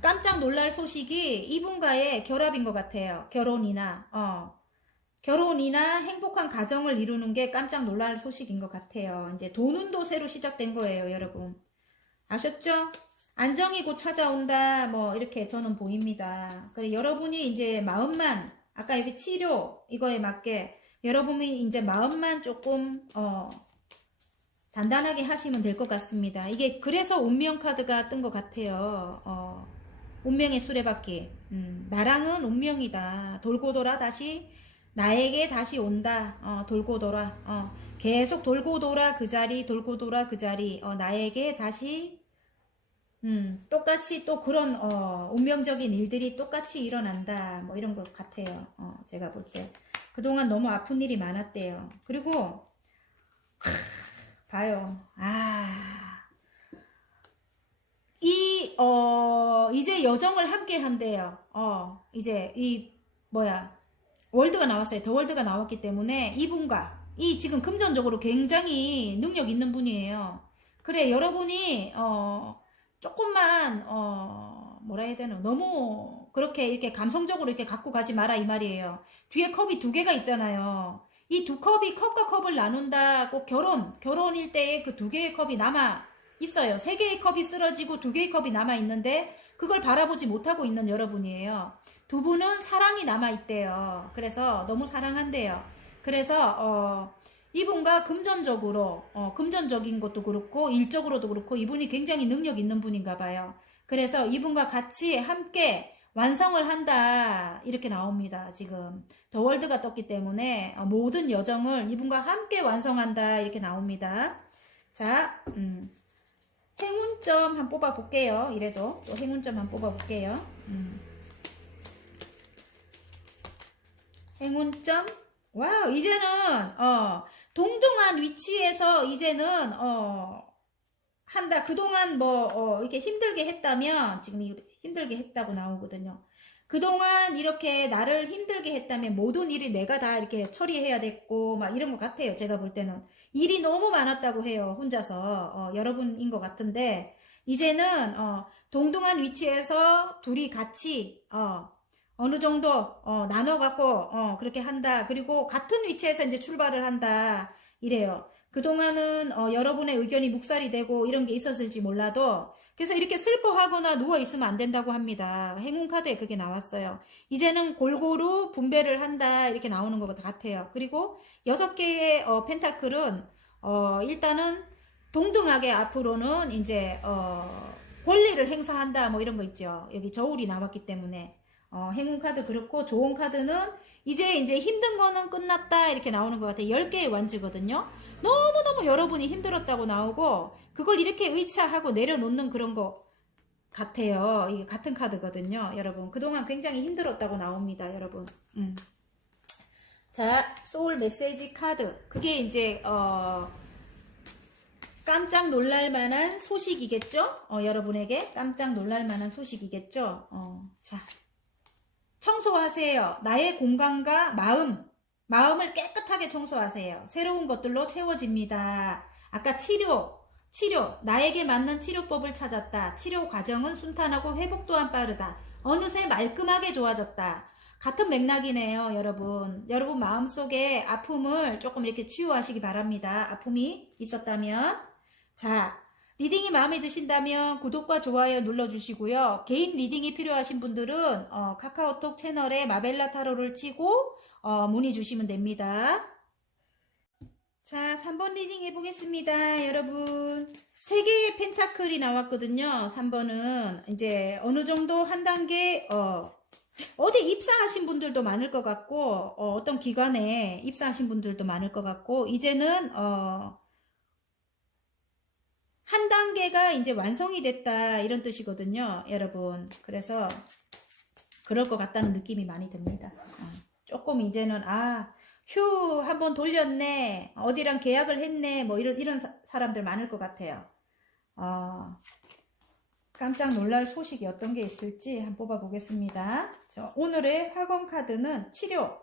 깜짝 놀랄 소식이 이분과의 결합인 것 같아요. 결혼이나 행복한 가정을 이루는 게 깜짝 놀랄 소식인 것 같아요. 이제 돈운도 새로 시작된 거예요, 여러분. 아셨죠? 안정이 곧 찾아온다, 뭐, 이렇게 저는 보입니다. 그래, 여러분이 이제 마음만, 아까 여기 치료, 이거에 맞게, 여러분이 이제 마음만 조금, 단단하게 하시면 될 것 같습니다. 이게 그래서 운명 카드가 뜬 것 같아요. 운명의 수레바퀴. 나랑은 운명이다. 돌고 돌아 다시 나에게 다시 온다. 돌고 돌아. 계속 돌고 돌아 그 자리, 돌고 돌아 그 자리. 나에게 다시 똑같이 또 그런 운명적인 일들이 똑같이 일어난다. 뭐 이런 것 같아요. 제가 볼 때. 그동안 너무 아픈 일이 많았대요. 그리고 봐요. 이제 여정을 함께 한대요. 이제 월드가 나왔어요. 더 월드가 나왔기 때문에 이분과 지금 금전적으로 굉장히 능력 있는 분이에요. 그래, 여러분이, 조금만, 뭐라 해야 되나, 너무 그렇게 이렇게 감성적으로 이렇게 갖고 가지 마라, 이 말이에요. 뒤에 컵이 두 개가 있잖아요. 이 두 컵이 컵과 컵을 나눈다. 꼭 결혼일 때에 그 두 개의 컵이 남아 있어요. 세 개의 컵이 쓰러지고 두 개의 컵이 남아 있는데 그걸 바라보지 못하고 있는 여러분이에요. 두 분은 사랑이 남아 있대요. 그래서 너무 사랑한대요. 그래서 이분과 금전적인 것도 그렇고 일적으로도 그렇고 이분이 굉장히 능력 있는 분인가 봐요. 그래서 이분과 같이 함께 완성을 한다 이렇게 나옵니다. 지금 더 월드가 떴기 때문에 모든 여정을 이분과 함께 완성한다 이렇게 나옵니다. 자, 행운점 한번 뽑아 볼게요. 이래도 또 행운점 한번 뽑아 볼게요. 행운점. 와우, 이제는 동등한 위치에서 이제는 한다. 그동안 이렇게 힘들게 했다면 지금 이거 힘들게 했다고 나오거든요. 그동안 이렇게 나를 힘들게 했다면 모든 일이 내가 다 이렇게 처리해야 됐고 막 이런 것 같아요. 제가 볼 때는 일이 너무 많았다고 해요. 혼자서 여러분인 것 같은데 이제는 동등한 위치에서 둘이 같이 어느 정도 나눠 갖고 그렇게 한다. 그리고 같은 위치에서 이제 출발을 한다. 이래요. 그동안은 여러분의 의견이 묵살이 되고 이런 게 있었을지 몰라도 그래서 이렇게 슬퍼하거나 누워있으면 안 된다고 합니다. 행운 카드에 그게 나왔어요. 이제는 골고루 분배를 한다 이렇게 나오는 것 같아요. 그리고 6개의 펜타클은 일단은 동등하게 앞으로는 이제 권리를 행사한다 뭐 이런 거 있죠. 여기 저울이 나왔기 때문에 행운 카드 그렇고 좋은 카드는 이제 힘든 거는 끝났다 이렇게 나오는 것 같아요. 10개의 완즈거든요. 너무너무 여러분이 힘들었다고 나오고 그걸 이렇게 의차하고 내려놓는 그런 거 같아요. 이게 같은 카드거든요. 여러분 그동안 굉장히 힘들었다고 나옵니다. 여러분 자, 소울 메시지 카드 그게 이제 깜짝 놀랄 만한 소식이겠죠? 여러분에게 깜짝 놀랄 만한 소식이겠죠? 자, 청소하세요. 나의 공간과 마음을 깨끗하게 청소하세요. 새로운 것들로 채워집니다. 아까 치료, 나에게 맞는 치료법을 찾았다. 치료 과정은 순탄하고 회복 또한 빠르다. 어느새 말끔하게 좋아졌다. 같은 맥락이네요, 여러분. 여러분 마음속에 아픔을 조금 이렇게 치유하시기 바랍니다. 아픔이 있었다면. 자, 리딩이 마음에 드신다면 구독과 좋아요 눌러주시고요. 개인 리딩이 필요하신 분들은 카카오톡 채널에 마벨라 타로를 치고 문의 주시면 됩니다. 자, 3번 리딩 해보겠습니다. 여러분 3개의 펜타클이 나왔거든요. 3번은 이제 어느 정도 한 단계 어디 입사하신 분들도 많을 것 같고 어떤 기관에 입사하신 분들도 많을 것 같고 이제는 한 단계가 이제 완성이 됐다 이런 뜻이거든요, 여러분. 그래서 그럴 것 같다는 느낌이 많이 듭니다. 조금 이제는 휴 한번 돌렸네, 어디랑 계약을 했네, 뭐 이런 사람들 많을 것 같아요. 깜짝 놀랄 소식이 어떤 게 있을지 한번 뽑아 보겠습니다. 오늘의 화건 카드는 치료.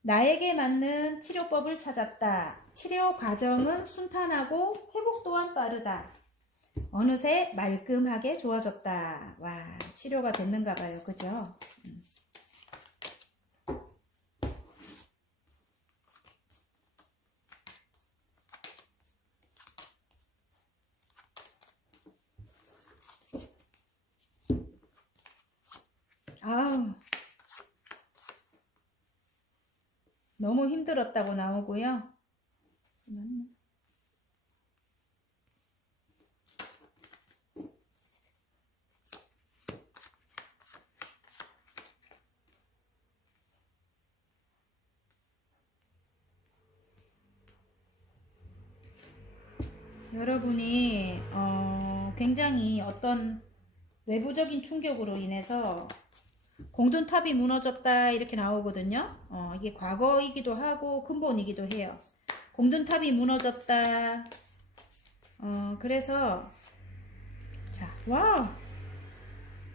나에게 맞는 치료법을 찾았다. 치료 과정은 순탄하고 회복 또한 빠르다. 어느새 말끔하게 좋아졌다. 와, 치료가 됐는가 봐요. 그죠? 아우, 너무 힘들었다고 나오고요. 여러분이 굉장히 어떤 외부적인 충격으로 인해서 공든탑이 무너졌다 이렇게 나오거든요. 이게 과거이기도 하고 근본이기도 해요. 공든탑이 무너졌다. 그래서 자, 와우,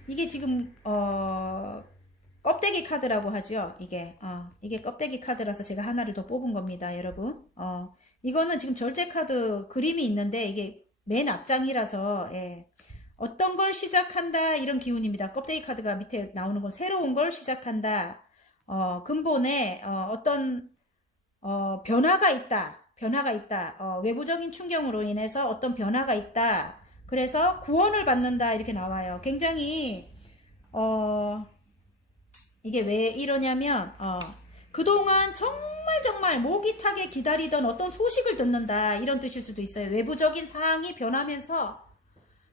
이게 지금 껍데기 카드라고 하죠. 이게 껍데기 카드라서 제가 하나를 더 뽑은 겁니다, 여러분. 이거는 지금 절제 카드 그림이 있는데 이게 맨 앞장이라서 예. 어떤 걸 시작한다 이런 기운입니다. 껍데기 카드가 밑에 나오는 건 새로운 걸 시작한다. 근본에 어떤 변화가 있다. 외부적인 충격으로 인해서 어떤 변화가 있다. 그래서 구원을 받는다 이렇게 나와요. 굉장히 이게 왜 이러냐면 그동안 정말 목이 타게 기다리던 어떤 소식을 듣는다 이런 뜻일 수도 있어요. 외부적인 상황이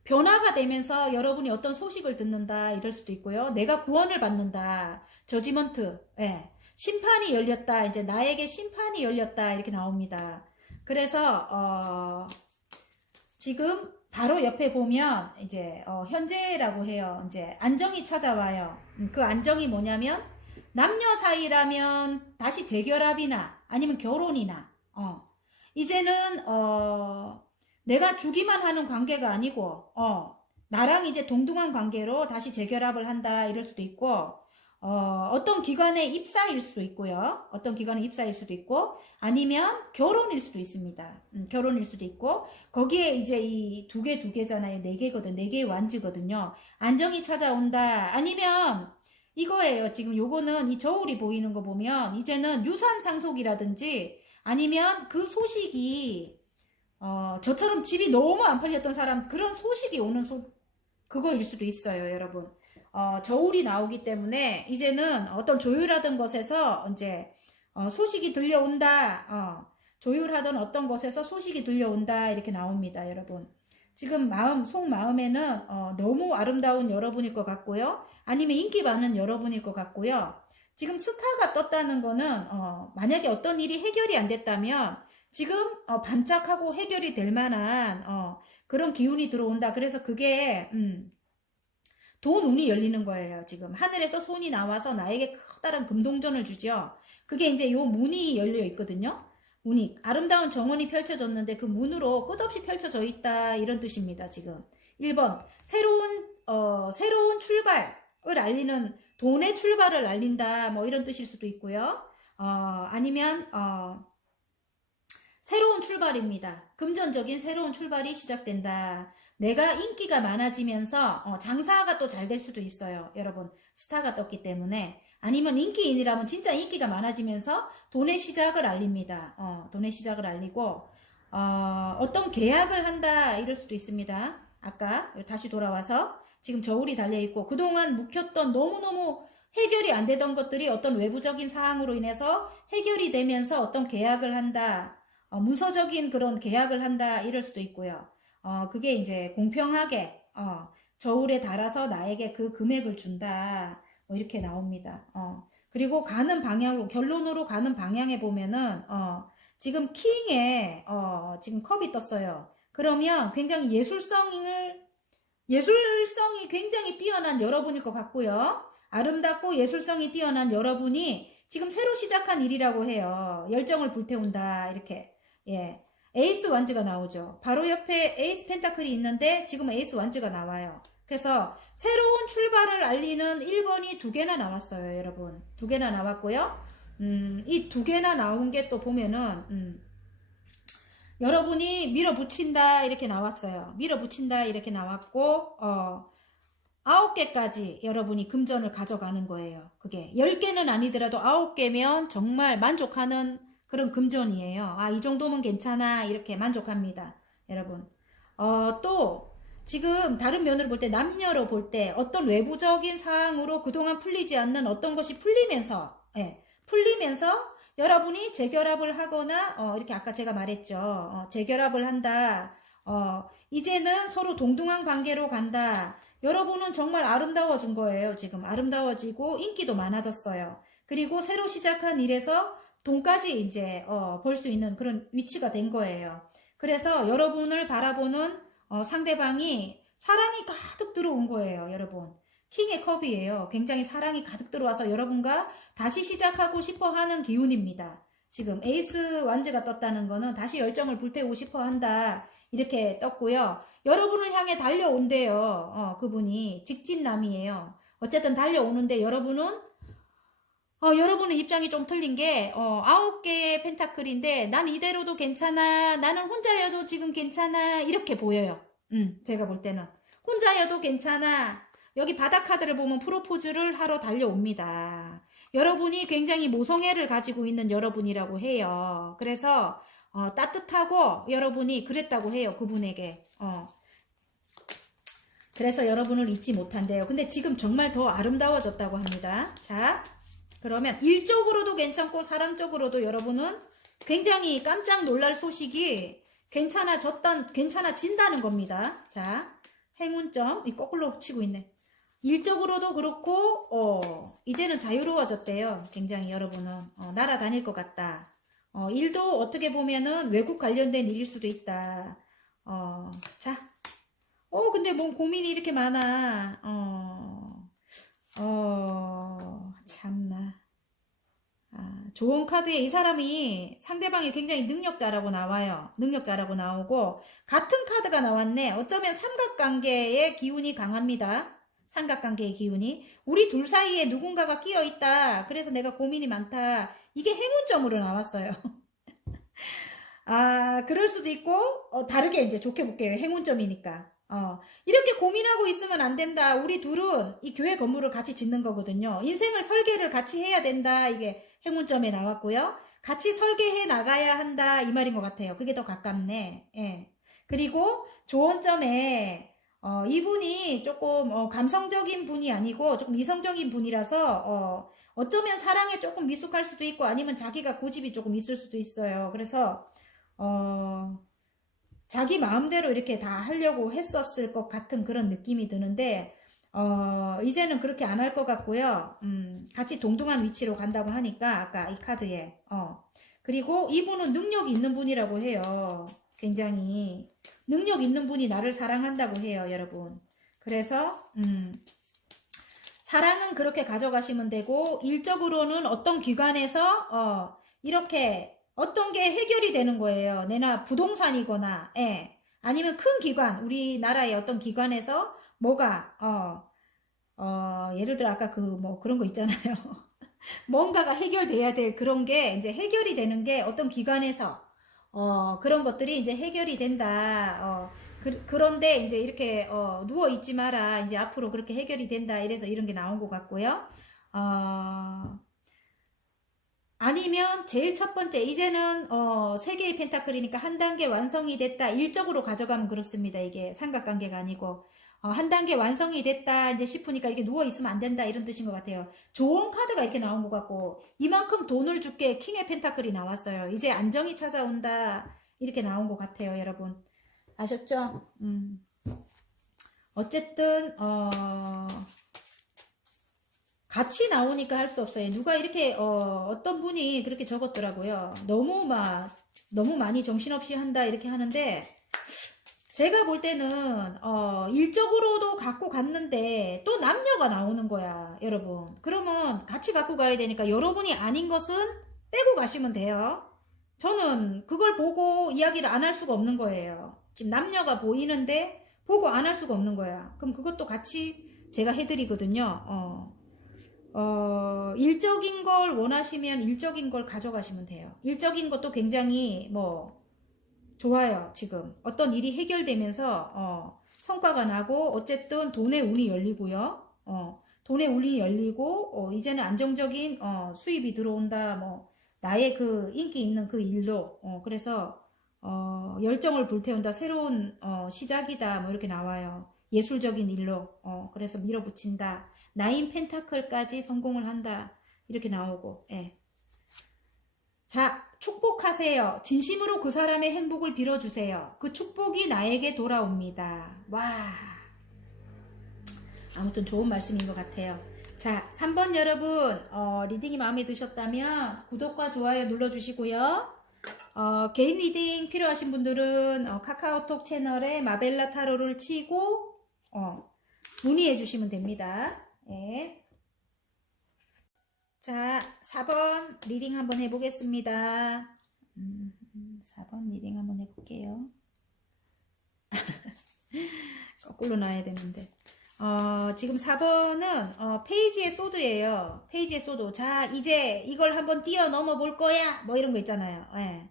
변화가 되면서 여러분이 어떤 소식을 듣는다 이럴 수도 있고요. 내가 구원을 받는다. 저지먼트. 예. 심판이 열렸다. 이제 나에게 심판이 열렸다. 이렇게 나옵니다. 그래서 지금 바로 옆에 보면 이제 현재라고 해요. 이제 안정이 찾아와요. 그 안정이 뭐냐면 남녀 사이라면 다시 재결합이나 아니면 결혼이나 이제는 내가 주기만 하는 관계가 아니고 나랑 이제 동등한 관계로 다시 재결합을 한다 이럴 수도 있고 어떤 기관에 입사일 수도 있고요. 어떤 기관에 입사일 수도 있고 아니면 결혼일 수도 있습니다. 결혼일 수도 있고 거기에 이제 이 두 개잖아요. 네 개거든. 네 개의 완즈거든요. 안정이 찾아온다. 아니면 이거예요. 지금 요거는 이 저울이 보이는 거 보면 이제는 유산 상속이라든지 아니면 그 소식이 저처럼 집이 너무 안 팔렸던 사람 그런 소식이 오는 그거일 수도 있어요, 여러분. 저울이 나오기 때문에 이제는 어떤 조율하던 것에서 이제 소식이 들려온다. 조율하던 어떤 것에서 소식이 들려온다 이렇게 나옵니다, 여러분. 지금 속마음에는 너무 아름다운 여러분일 것 같고요. 아니면 인기 많은 여러분일 것 같고요. 지금 스타가 떴다는 거는 만약에 어떤 일이 해결이 안 됐다면 지금 반짝하고 해결이 될 만한 그런 기운이 들어온다. 그래서 그게 돈 운이 열리는 거예요. 지금 하늘에서 손이 나와서 나에게 커다란 금동전을 주죠. 그게 이제 요 문이 열려 있거든요. 문이 아름다운 정원이 펼쳐졌는데 그 문으로 끝없이 펼쳐져 있다 이런 뜻입니다. 지금 1번 새로운 출발을 알리는 돈의 출발을 알린다 뭐 이런 뜻일 수도 있고요. 아니면 새로운 출발입니다. 금전적인 새로운 출발이 시작된다. 내가 인기가 많아지면서 장사가 또 잘 될 수도 있어요. 여러분 스타가 떴기 때문에 아니면 인기인이라면 진짜 인기가 많아지면서 돈의 시작을 알립니다. 돈의 시작을 알리고 어떤 계약을 한다 이럴 수도 있습니다. 아까 다시 돌아와서 지금 저울이 달려있고 그동안 묵혔던 너무너무 해결이 안 되던 것들이 어떤 외부적인 사항으로 인해서 해결이 되면서 어떤 계약을 한다. 문서적인 그런 계약을 한다 이럴 수도 있고요. 그게 이제 공평하게 저울에 달아서 나에게 그 금액을 준다 뭐 이렇게 나옵니다. 그리고 가는 방향으로 결론으로 가는 방향에 보면은 지금 킹에 지금 컵이 떴어요. 그러면 굉장히 예술성이 굉장히 뛰어난 여러분일 것 같고요. 아름답고 예술성이 뛰어난 여러분이 지금 새로 시작한 일이라고 해요. 열정을 불태운다 이렇게. 예. 에이스 완즈가 나오죠. 바로 옆에 에이스 펜타클이 있는데 지금 에이스 완즈가 나와요. 그래서 새로운 출발을 알리는 1번이 2개나 나왔어요, 여러분. 2개나 나왔고요. 이 2개나 나온 게 또 보면은 여러분이 밀어붙인다 이렇게 나왔어요. 밀어붙인다 이렇게 나왔고 9개까지 여러분이 금전을 가져가는 거예요. 그게 10개는 아니더라도 9개면 정말 만족하는 그런 금전이에요. 아, 이 정도면 괜찮아 이렇게 만족합니다. 여러분 또 지금 다른 면으로 볼 때, 남녀로 볼 때 어떤 외부적인 사항으로 그동안 풀리지 않는 어떤 것이 풀리면서 풀리면서 여러분이 재결합을 하거나 이렇게 아까 제가 말했죠. 재결합을 한다. 이제는 서로 동등한 관계로 간다. 여러분은 정말 아름다워진 거예요. 지금 아름다워지고 인기도 많아졌어요. 그리고 새로 시작한 일에서 돈까지 이제 벌 수 있는 그런 위치가 된 거예요. 그래서 여러분을 바라보는 상대방이 사랑이 가득 들어온 거예요, 여러분. 킹의 컵이에요. 굉장히 사랑이 가득 들어와서 여러분과 다시 시작하고 싶어 하는 기운입니다. 지금 에이스 완즈가 떴다는 거는 다시 열정을 불태우고 싶어 한다. 이렇게 떴고요. 여러분을 향해 달려온대요. 그분이 직진남이에요. 어쨌든 달려오는데 여러분은 입장이 좀 틀린 게 9개의 펜타클인데 난 이대로도 괜찮아. 나는 혼자여도 지금 괜찮아. 이렇게 보여요. 제가 볼 때는 혼자여도 괜찮아. 여기 바닥 카드를 보면 프로포즈를 하러 달려옵니다. 여러분이 굉장히 모성애를 가지고 있는 여러분이라고 해요. 그래서 따뜻하고 여러분이 그랬다고 해요. 그분에게. 그래서 여러분을 잊지 못한대요. 근데 지금 정말 더 아름다워졌다고 합니다. 자, 그러면 일적으로도 괜찮고 사람적으로도 여러분은 굉장히 깜짝 놀랄 소식이 괜찮아진다는 겁니다. 자, 행운점, 이 거꾸로 치고 있네. 일적으로도 그렇고, 이제는 자유로워졌대요. 굉장히 여러분은. 날아다닐 것 같다. 일도 어떻게 보면은 외국 관련된 일일 수도 있다. 자. 근데 뭐 고민이 이렇게 많아. 참나. 좋은 카드에 이 사람이 상대방이 굉장히 능력자라고 나와요. 능력자라고 나오고 같은 카드가 나왔네. 어쩌면 삼각관계의 기운이 강합니다. 삼각관계의 기운이. 우리 둘 사이에 누군가가 끼어 있다. 그래서 내가 고민이 많다. 이게 행운점으로 나왔어요. 그럴 수도 있고 다르게 이제 좋게 볼게요. 행운점이니까. 이렇게 고민하고 있으면 안 된다. 우리 둘은 이 교회 건물을 같이 짓는 거거든요. 인생을 설계를 같이 해야 된다. 이게 행운점에 나왔고요. 같이 설계해 나가야 한다. 이 말인 것 같아요. 그게 더 가깝네. 예. 그리고 조언점에 이분이 조금 감성적인 분이 아니고 조금 이성적인 분이라서 어쩌면 사랑에 조금 미숙할 수도 있고 아니면 자기가 고집이 조금 있을 수도 있어요. 그래서 자기 마음대로 이렇게 다 하려고 했었을 것 같은 그런 느낌이 드는데 이제는 그렇게 안 할 것 같고요. 같이 동등한 위치로 간다고 하니까 아까 이 카드에 그리고 이분은 능력이 있는 분이라고 해요. 굉장히 능력 있는 분이 나를 사랑한다고 해요, 여러분. 그래서 사랑은 그렇게 가져가시면 되고 일적으로는 어떤 기관에서 이렇게 어떤 게 해결이 되는 거예요. 내나 부동산이거나, 아니면 큰 기관, 우리나라의 어떤 기관에서 뭐가, 예를 들어 아까 그런 거 있잖아요. 뭔가가 해결돼야 될 그런 게 이제 해결이 되는 게 어떤 기관에서, 그런 것들이 이제 해결이 된다. 그런데 이제 이렇게, 누워있지 마라. 이제 앞으로 그렇게 해결이 된다. 이래서 이런 게 나온 것 같고요. 아니면 제일 첫 번째 이제는 3개의 펜타클이니까 한 단계 완성이 됐다. 일적으로 가져가면 그렇습니다. 이게 삼각관계가 아니고 한 단계 완성이 됐다 이제 싶으니까 이게 누워있으면 안 된다 이런 뜻인 것 같아요. 좋은 카드가 이렇게 나온 것 같고 이만큼 돈을 줄게 킹의 펜타클이 나왔어요. 이제 안정이 찾아온다 이렇게 나온 것 같아요. 여러분 아셨죠? 어쨌든 같이 나오니까 할 수 없어요. 누가 이렇게 어떤 분이 그렇게 적었더라고요. 너무 많이 정신없이 한다 이렇게 하는데 제가 볼 때는 일적으로도 갖고 갔는데 또 남녀가 나오는 거야, 여러분. 그러면 같이 갖고 가야 되니까 여러분이 아닌 것은 빼고 가시면 돼요. 저는 그걸 보고 이야기를 안 할 수가 없는 거예요. 지금 남녀가 보이는데 보고 안 할 수가 없는 거야. 그럼 그것도 같이 제가 해드리거든요. 일적인 걸 원하시면 일적인 걸 가져가시면 돼요. 일적인 것도 굉장히 뭐 좋아요. 지금 어떤 일이 해결되면서 성과가 나고 어쨌든 돈의 운이 열리고요. 돈의 운이 열리고 이제는 안정적인 수입이 들어온다. 뭐 나의 그 인기 있는 그 일로 그래서 열정을 불태운다. 새로운 시작이다. 뭐 이렇게 나와요. 예술적인 일로 그래서 밀어붙인다. 나인 펜타클까지 성공을 한다. 이렇게 나오고 예. 자, 축복하세요. 진심으로 그 사람의 행복을 빌어주세요. 그 축복이 나에게 돌아옵니다. 와, 아무튼 좋은 말씀인 것 같아요. 자, 3번 여러분 리딩이 마음에 드셨다면 구독과 좋아요 눌러주시고요. 개인 리딩 필요하신 분들은 카카오톡 채널에 마벨라 타로를 치고 문의해 주시면 됩니다. 예. 자, 4번 리딩 한번 해보겠습니다. 4번 리딩 한번 해볼게요. 거꾸로 놔야 되는데. 지금 4번은 페이지의 소드예요. 페이지의 소드. 자, 이제 이걸 한번 뛰어넘어 볼 거야. 뭐 이런 거 있잖아요. 예.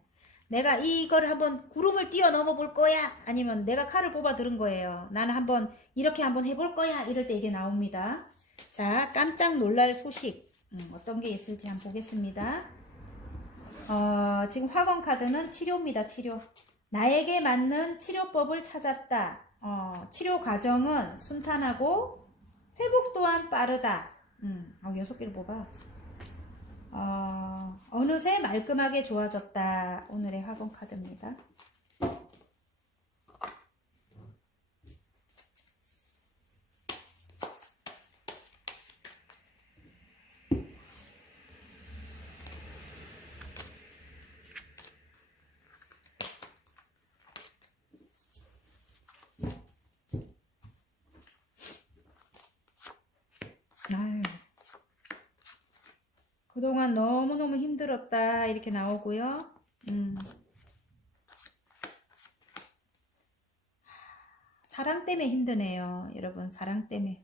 내가 이걸 한번 구름을 뛰어넘어 볼 거야. 아니면 내가 칼을 뽑아 들은 거예요. 나는 한번 이렇게 한번 해볼 거야. 이럴 때 이게 나옵니다. 자, 깜짝 놀랄 소식. 어떤 게 있을지 한번 보겠습니다. 지금 화건 카드는 치료입니다. 치료. 나에게 맞는 치료법을 찾았다. 치료 과정은 순탄하고 회복 또한 빠르다. 6개를 뽑아. 어느새 말끔하게 좋아졌다. 오늘의 화건 카드입니다. 아유, 그동안 너무너무 힘들었다 이렇게 나오고요. 사랑 때문에 힘드네요. 여러분 사랑 때문에.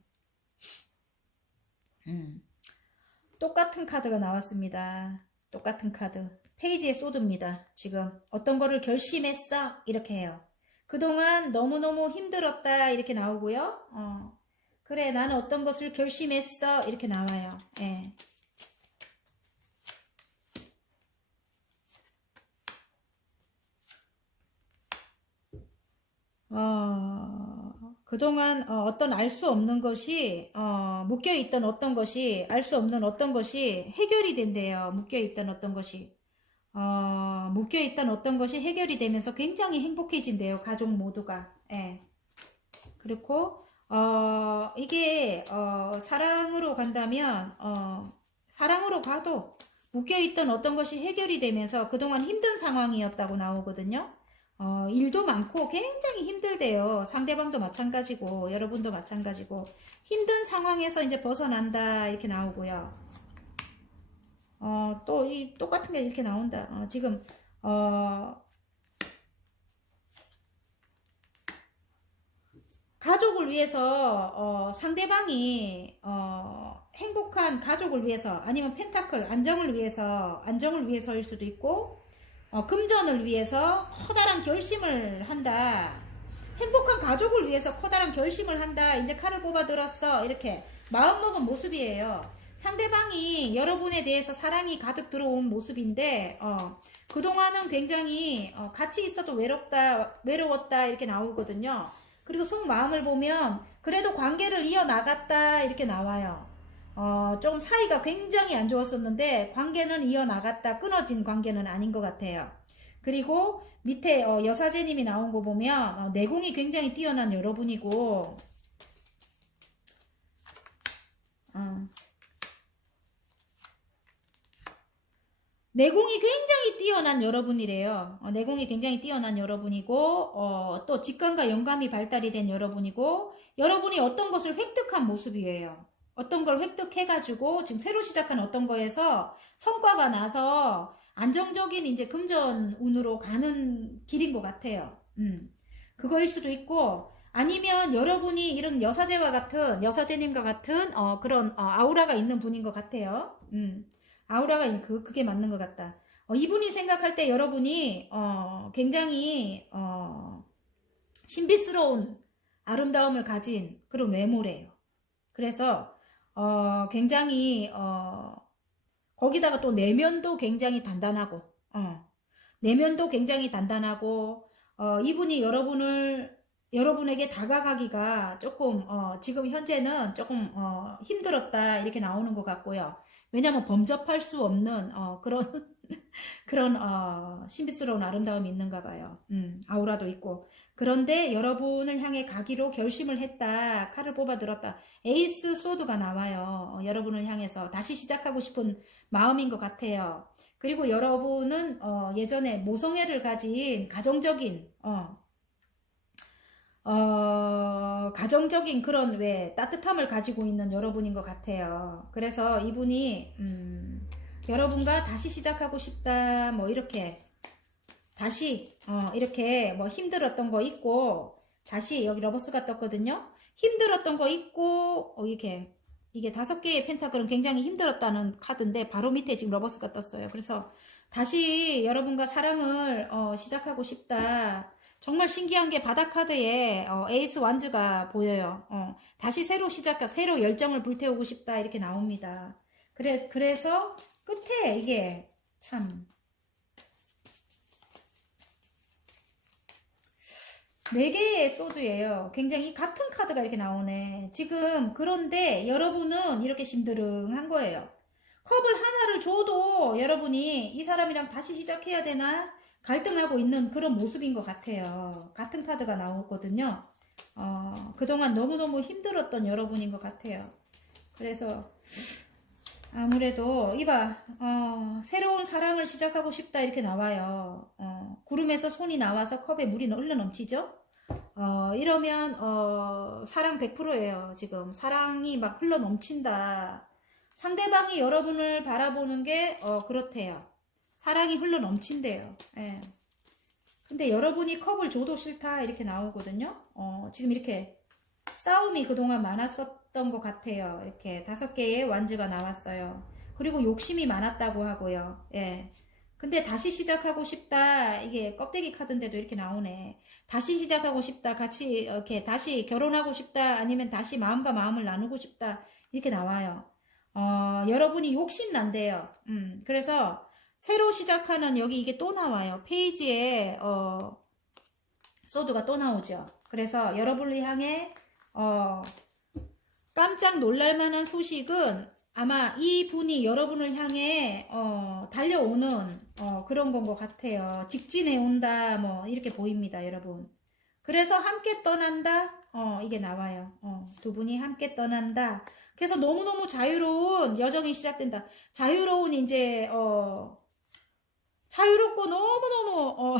똑같은 카드가 나왔습니다. 똑같은 카드. 페이지에 쏟습니다. 지금 어떤 거를 결심했어 이렇게 해요. 그동안 너무너무 힘들었다 이렇게 나오고요. 그래 나는 어떤 것을 결심했어 이렇게 나와요. 예. 그동안 어떤 알 수 없는 것이 묶여있던 어떤 것이 알 수 없는 어떤 것이 해결이 된대요. 묶여있던 어떤 것이 묶여있던 어떤 것이 해결이 되면서 굉장히 행복해진대요. 가족 모두가. 예. 그리고 이게 사랑으로 간다면 사랑으로 가도 묶여있던 어떤 것이 해결이 되면서 그동안 힘든 상황이었다고 나오거든요. 일도 많고 굉장히 힘들대요. 상대방도 마찬가지고 여러분도 마찬가지고 힘든 상황에서 이제 벗어난다 이렇게 나오고요. 또 이 똑같은 게 이렇게 나온다. 지금 가족을 위해서 상대방이 행복한 가족을 위해서 아니면 펜타클 안정을 위해서일 수도 있고 금전을 위해서 커다란 결심을 한다. 행복한 가족을 위해서 커다란 결심을 한다. 이제 칼을 뽑아 들었어. 이렇게 마음먹은 모습이에요. 상대방이 여러분에 대해서 사랑이 가득 들어온 모습인데 그동안은 굉장히 같이 있어도 외로웠다 이렇게 나오거든요. 그리고 속마음을 보면 그래도 관계를 이어나갔다 이렇게 나와요. 조금 사이가 굉장히 안 좋았었는데 관계는 이어나갔다. 끊어진 관계는 아닌 것 같아요. 그리고 밑에 여사제님이 나온 거 보면 내공이 굉장히 뛰어난 여러분이고 내공이 굉장히 뛰어난 여러분이래요. 내공이 굉장히 뛰어난 여러분이고 또 직감과 영감이 발달이 된 여러분이고 여러분이 어떤 것을 획득한 모습이에요. 어떤 걸 획득해가지고 지금 새로 시작한 어떤 거에서 성과가 나서 안정적인 이제 금전 운으로 가는 길인 것 같아요. 그거일 수도 있고, 아니면 여러분이 이런 여사제님과 같은, 그런, 아우라가 있는 분인 것 같아요. 아우라가, 그게 맞는 것 같다. 이분이 생각할 때 여러분이, 굉장히, 신비스러운 아름다움을 가진 그런 외모래요. 그래서, 굉장히, 거기다가 또 내면도 굉장히 단단하고, 내면도 굉장히 단단하고, 이분이 여러분에게 다가가기가 조금, 지금 현재는 조금, 힘들었다, 이렇게 나오는 것 같고요. 왜냐면 범접할 수 없는, 그런, 그런, 신비스러운 아름다움이 있는가 봐요. 아우라도 있고. 그런데 여러분을 향해 가기로 결심을 했다. 칼을 뽑아 들었다. 에이스 소드가 나와요. 여러분을 향해서 다시 시작하고 싶은 마음인 것 같아요. 그리고 여러분은, 예전에 모성애를 가진 가정적인 그런 따뜻함을 가지고 있는 여러분인 것 같아요. 그래서 이분이, 여러분과 다시 시작하고 싶다, 뭐, 이렇게, 다시, 이렇게, 뭐, 힘들었던 거 있고, 다시, 여기 러버스가 떴거든요? 힘들었던 거 있고, 이게 5개의 펜타클은 굉장히 힘들었다는 카드인데, 바로 밑에 지금 러버스가 떴어요. 그래서, 다시 여러분과 사랑을, 시작하고 싶다. 정말 신기한 게 바닥 카드에, 에이스 완즈가 보여요. 다시 새로 열정을 불태우고 싶다. 이렇게 나옵니다. 그래서, 끝에 이게 참 4개의 소드예요. 굉장히 같은 카드가 이렇게 나오네. 지금 그런데 여러분은 이렇게 심드릉한 거예요. 컵을 하나를 줘도 여러분이 이 사람이랑 다시 시작해야 되나 갈등하고 있는 그런 모습인 것 같아요. 같은 카드가 나오거든요. 그동안 너무너무 힘들었던 여러분인 것 같아요. 그래서 아무래도 새로운 사랑을 시작하고 싶다 이렇게 나와요. 구름에서 손이 나와서 컵에 물이 흘러 넘치죠. 이러면 사랑 100%예요. 지금 사랑이 막 흘러 넘친다. 상대방이 여러분을 바라보는 게 그렇대요. 사랑이 흘러 넘친대요. 예. 근데 여러분이 컵을 줘도 싫다 이렇게 나오거든요. 지금 이렇게 싸움이 그동안 많았었던 것 같아요. 이렇게 5개의 완즈가 나왔어요. 그리고 욕심이 많았다고 하고요. 예. 근데 다시 시작하고 싶다. 이게 껍데기 카드인데도 이렇게 나오네. 다시 시작하고 싶다. 같이 이렇게 다시 결혼하고 싶다. 아니면 다시 마음과 마음을 나누고 싶다. 이렇게 나와요. 여러분이 욕심 난대요. 그래서 새로 시작하는 여기 이게 또 나와요. 페이지에 소드가 또 나오죠. 그래서 여러분을 향해 깜짝 놀랄만한 소식은 아마 이 분이 여러분을 향해 달려오는 그런 건 것 같아요. 직진해 온다 뭐 이렇게 보입니다, 여러분. 그래서 함께 떠난다 이게 나와요. 두 분이 함께 떠난다. 그래서 너무너무 자유로운 여정이 시작된다. 자유로운 이제 자유롭고 너무너무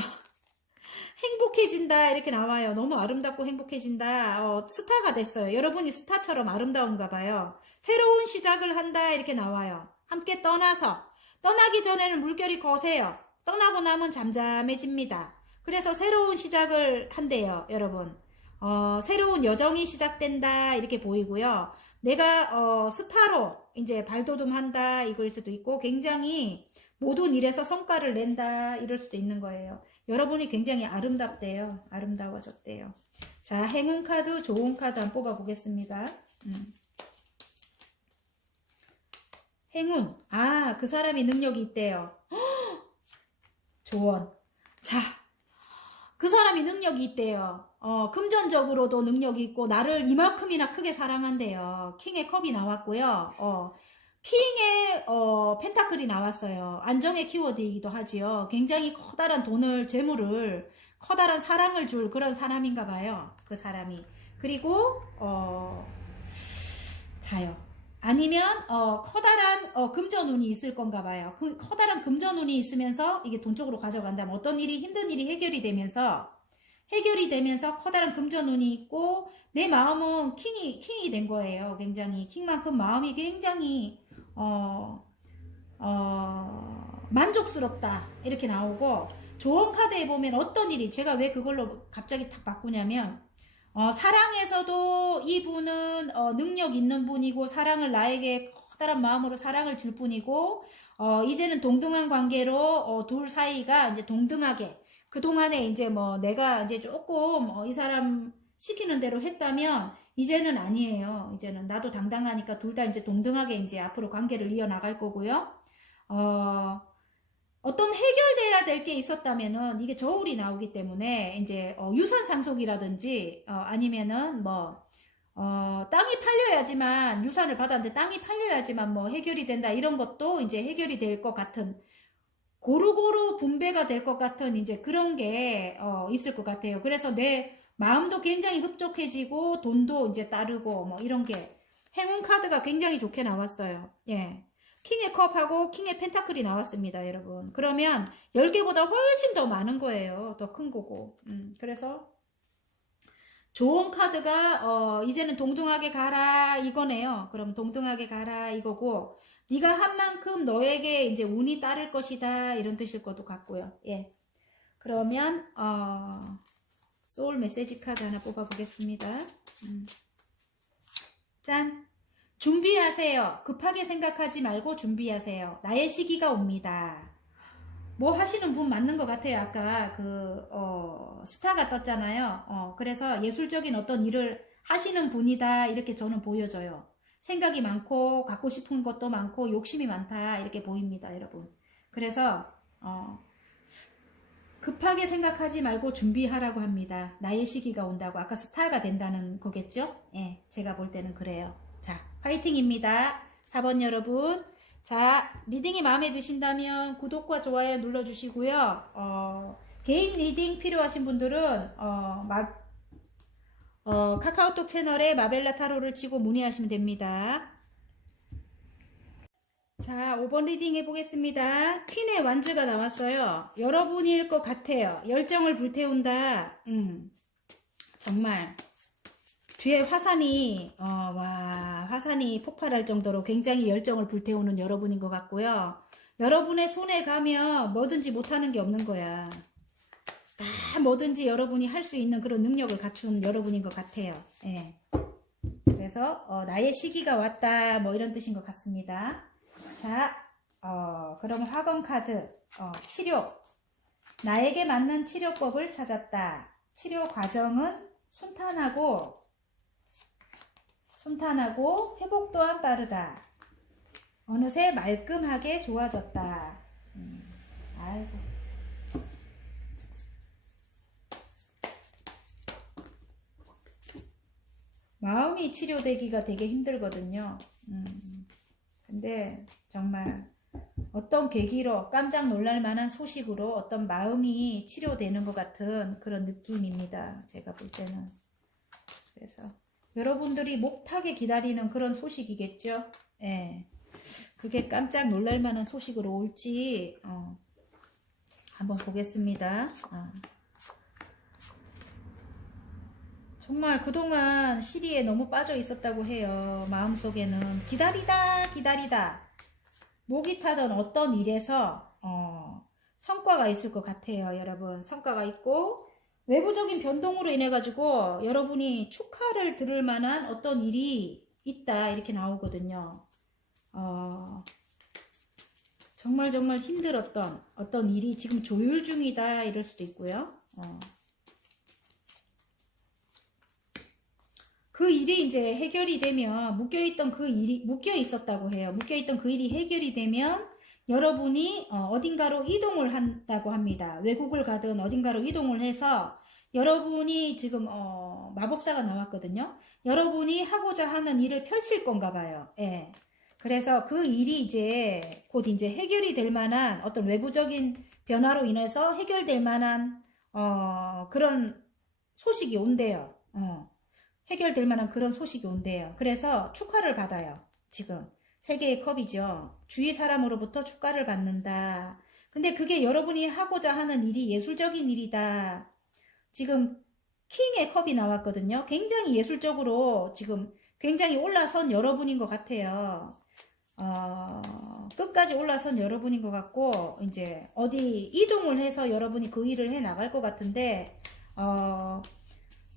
행복해진다 이렇게 나와요. 너무 아름답고 행복해진다. 스타가 됐어요. 여러분이 스타처럼 아름다운가 봐요. 새로운 시작을 한다 이렇게 나와요. 함께 떠나기 전에는 물결이 거세요. 떠나고 나면 잠잠해집니다. 그래서 새로운 시작을 한대요, 여러분. 새로운 여정이 시작된다 이렇게 보이고요. 내가 스타로 이제 발돋움한다 이걸 수도 있고 굉장히 모든 일에서 성과를 낸다 이럴 수도 있는 거예요. 여러분이 굉장히 아름답대요. 아름다워졌대요. 자, 행운 카드, 좋은 카드 한번 뽑아 보겠습니다. 행운. 그 사람이 능력이 있대요. 조언. 자, 그 사람이 능력이 있대요. 금전적으로도 능력이 있고 나를 이만큼이나 크게 사랑한대요. 킹의 컵이 나왔고요. 킹의 펜타클이 나왔어요. 안정의 키워드이기도 하지요. 굉장히 커다란 돈을, 재물을, 커다란 사랑을 줄 그런 사람인가 봐요. 그 사람이. 그리고 자요. 아니면 커다란 금전운이 있을 건가 봐요. 그 커다란 금전운이 있으면서 이게 돈 쪽으로 가져간다면 어떤 일이 힘든 일이 해결이 되면서 커다란 금전운이 있고 내 마음은 킹이 된 거예요. 굉장히 킹만큼 마음이 굉장히 만족스럽다 이렇게 나오고, 조언 카드에 보면 어떤 일이, 제가 왜 그걸로 갑자기 탁 바꾸냐면, 사랑에서도 이분은 능력 있는 분이고 사랑을 나에게 커다란 마음으로 사랑을 줄 뿐이고, 이제는 동등한 관계로 둘 사이가 이제 동등하게, 그동안에 이제 뭐 내가 이제 조금 이 사람 시키는 대로 했다면 이제는 아니에요. 이제는 나도 당당하니까 둘 다 이제 동등하게 이제 앞으로 관계를 이어나갈 거고요. 어떤 해결돼야 될 게 있었다면은, 이게 저울이 나오기 때문에 이제 유선 상속이라든지 아니면은 뭐 땅이 팔려야지만, 유산을 받았는데 땅이 팔려야지만 뭐 해결이 된다, 이런 것도 이제 해결이 될 것 같은, 고루고루 분배가 될 것 같은 이제 그런 게 있을 것 같아요. 그래서 내 마음도 굉장히 흡족해지고 돈도 이제 따르고 뭐 이런 게, 행운 카드가 굉장히 좋게 나왔어요. 예. 킹의 컵하고 킹의 펜타클이 나왔습니다, 여러분. 그러면 10개보다 훨씬 더 많은 거예요. 더 큰 거고. 그래서 조언 카드가 이제는 동등하게 가라 이거네요. 그럼 동등하게 가라 이거고, 네가 한 만큼 너에게 이제 운이 따를 것이다, 이런 뜻일 것도 같고요. 예. 그러면 소울 메시지 카드 하나 뽑아 보겠습니다. 짠. 준비하세요. 급하게 생각하지 말고 준비하세요. 나의 시기가 옵니다. 뭐 하시는 분 맞는 것 같아요. 아까 스타가 떴잖아요. 그래서 예술적인 어떤 일을 하시는 분이다, 이렇게 저는 보여져요. 생각이 많고 갖고 싶은 것도 많고 욕심이 많다, 이렇게 보입니다, 여러분. 그래서 급하게 생각하지 말고 준비하라고 합니다. 나의 시기가 온다고. 아까 스타가 된다는 거겠죠? 예, 제가 볼 때는 그래요. 자, 화이팅입니다. 4번 여러분. 자, 리딩이 마음에 드신다면 구독과 좋아요 눌러주시고요. 개인 리딩 필요하신 분들은 카카오톡 채널에 마벨라 타로를 치고 문의하시면 됩니다. 자, 5번 리딩 해보겠습니다. 퀸의 완즈가 나왔어요. 여러분일 것 같아요. 열정을 불태운다. 정말 뒤에 화산이 화산이 폭발할 정도로 굉장히 열정을 불태우는 여러분인 것 같고요. 여러분의 손에 가면 뭐든지 못하는 게 없는 거야. 다 뭐든지 여러분이 할 수 있는 그런 능력을 갖춘 여러분인 것 같아요. 예. 그래서 나의 시기가 왔다, 뭐 이런 뜻인 것 같습니다. 자, 그럼 화건 카드, 치료. 나에게 맞는 치료법을 찾았다. 치료 과정은 순탄하고 회복 또한 빠르다. 어느새 말끔하게 좋아졌다. 아이고. 마음이 치료되기가 되게 힘들거든요. 근데 정말 어떤 계기로 깜짝 놀랄 만한 소식으로 어떤 마음이 치료되는 것 같은 그런 느낌입니다, 제가 볼 때는. 그래서 여러분들이 목타게 기다리는 그런 소식이겠죠. 예. 그게 깜짝 놀랄 만한 소식으로 올지 한번 보겠습니다. 정말 그동안 시리에 너무 빠져 있었다고 해요. 마음속에는 기다리다 목이 타던 어떤 일에서 성과가 있을 것 같아요, 여러분. 성과가 있고 외부적인 변동으로 인해 가지고 여러분이 축하를 들을 만한 어떤 일이 있다, 이렇게 나오거든요. 정말 힘들었던 어떤 일이 지금 조율 중이다, 이럴 수도 있고요. 그 일이 이제 해결이 되면, 묶여 있었다고 해요. 묶여있던 그 일이 해결이 되면 여러분이 어딘가로 이동을 한다고 합니다. 외국을 가든 어딘가로 이동을 해서 여러분이 지금 마법사가 나왔거든요. 여러분이 하고자 하는 일을 펼칠 건가 봐요. 예. 그래서 그 일이 이제 곧 이제 해결이 될 만한 어떤 외부적인 변화로 인해서 해결될 만한 그런 소식이 온대요. 해결될 만한 그런 소식이 온대요. 그래서 축하를 받아요. 지금 3개의 컵이죠. 주위 사람으로부터 축하를 받는다. 근데 그게 여러분이 하고자 하는 일이 예술적인 일이다. 지금 킹의 컵이 나왔거든요. 굉장히 예술적으로 지금 굉장히 올라선 여러분인 것 같아요. 끝까지 올라선 여러분인 것 같고, 이제 어디 이동을 해서 여러분이 그 일을 해 나갈 것 같은데,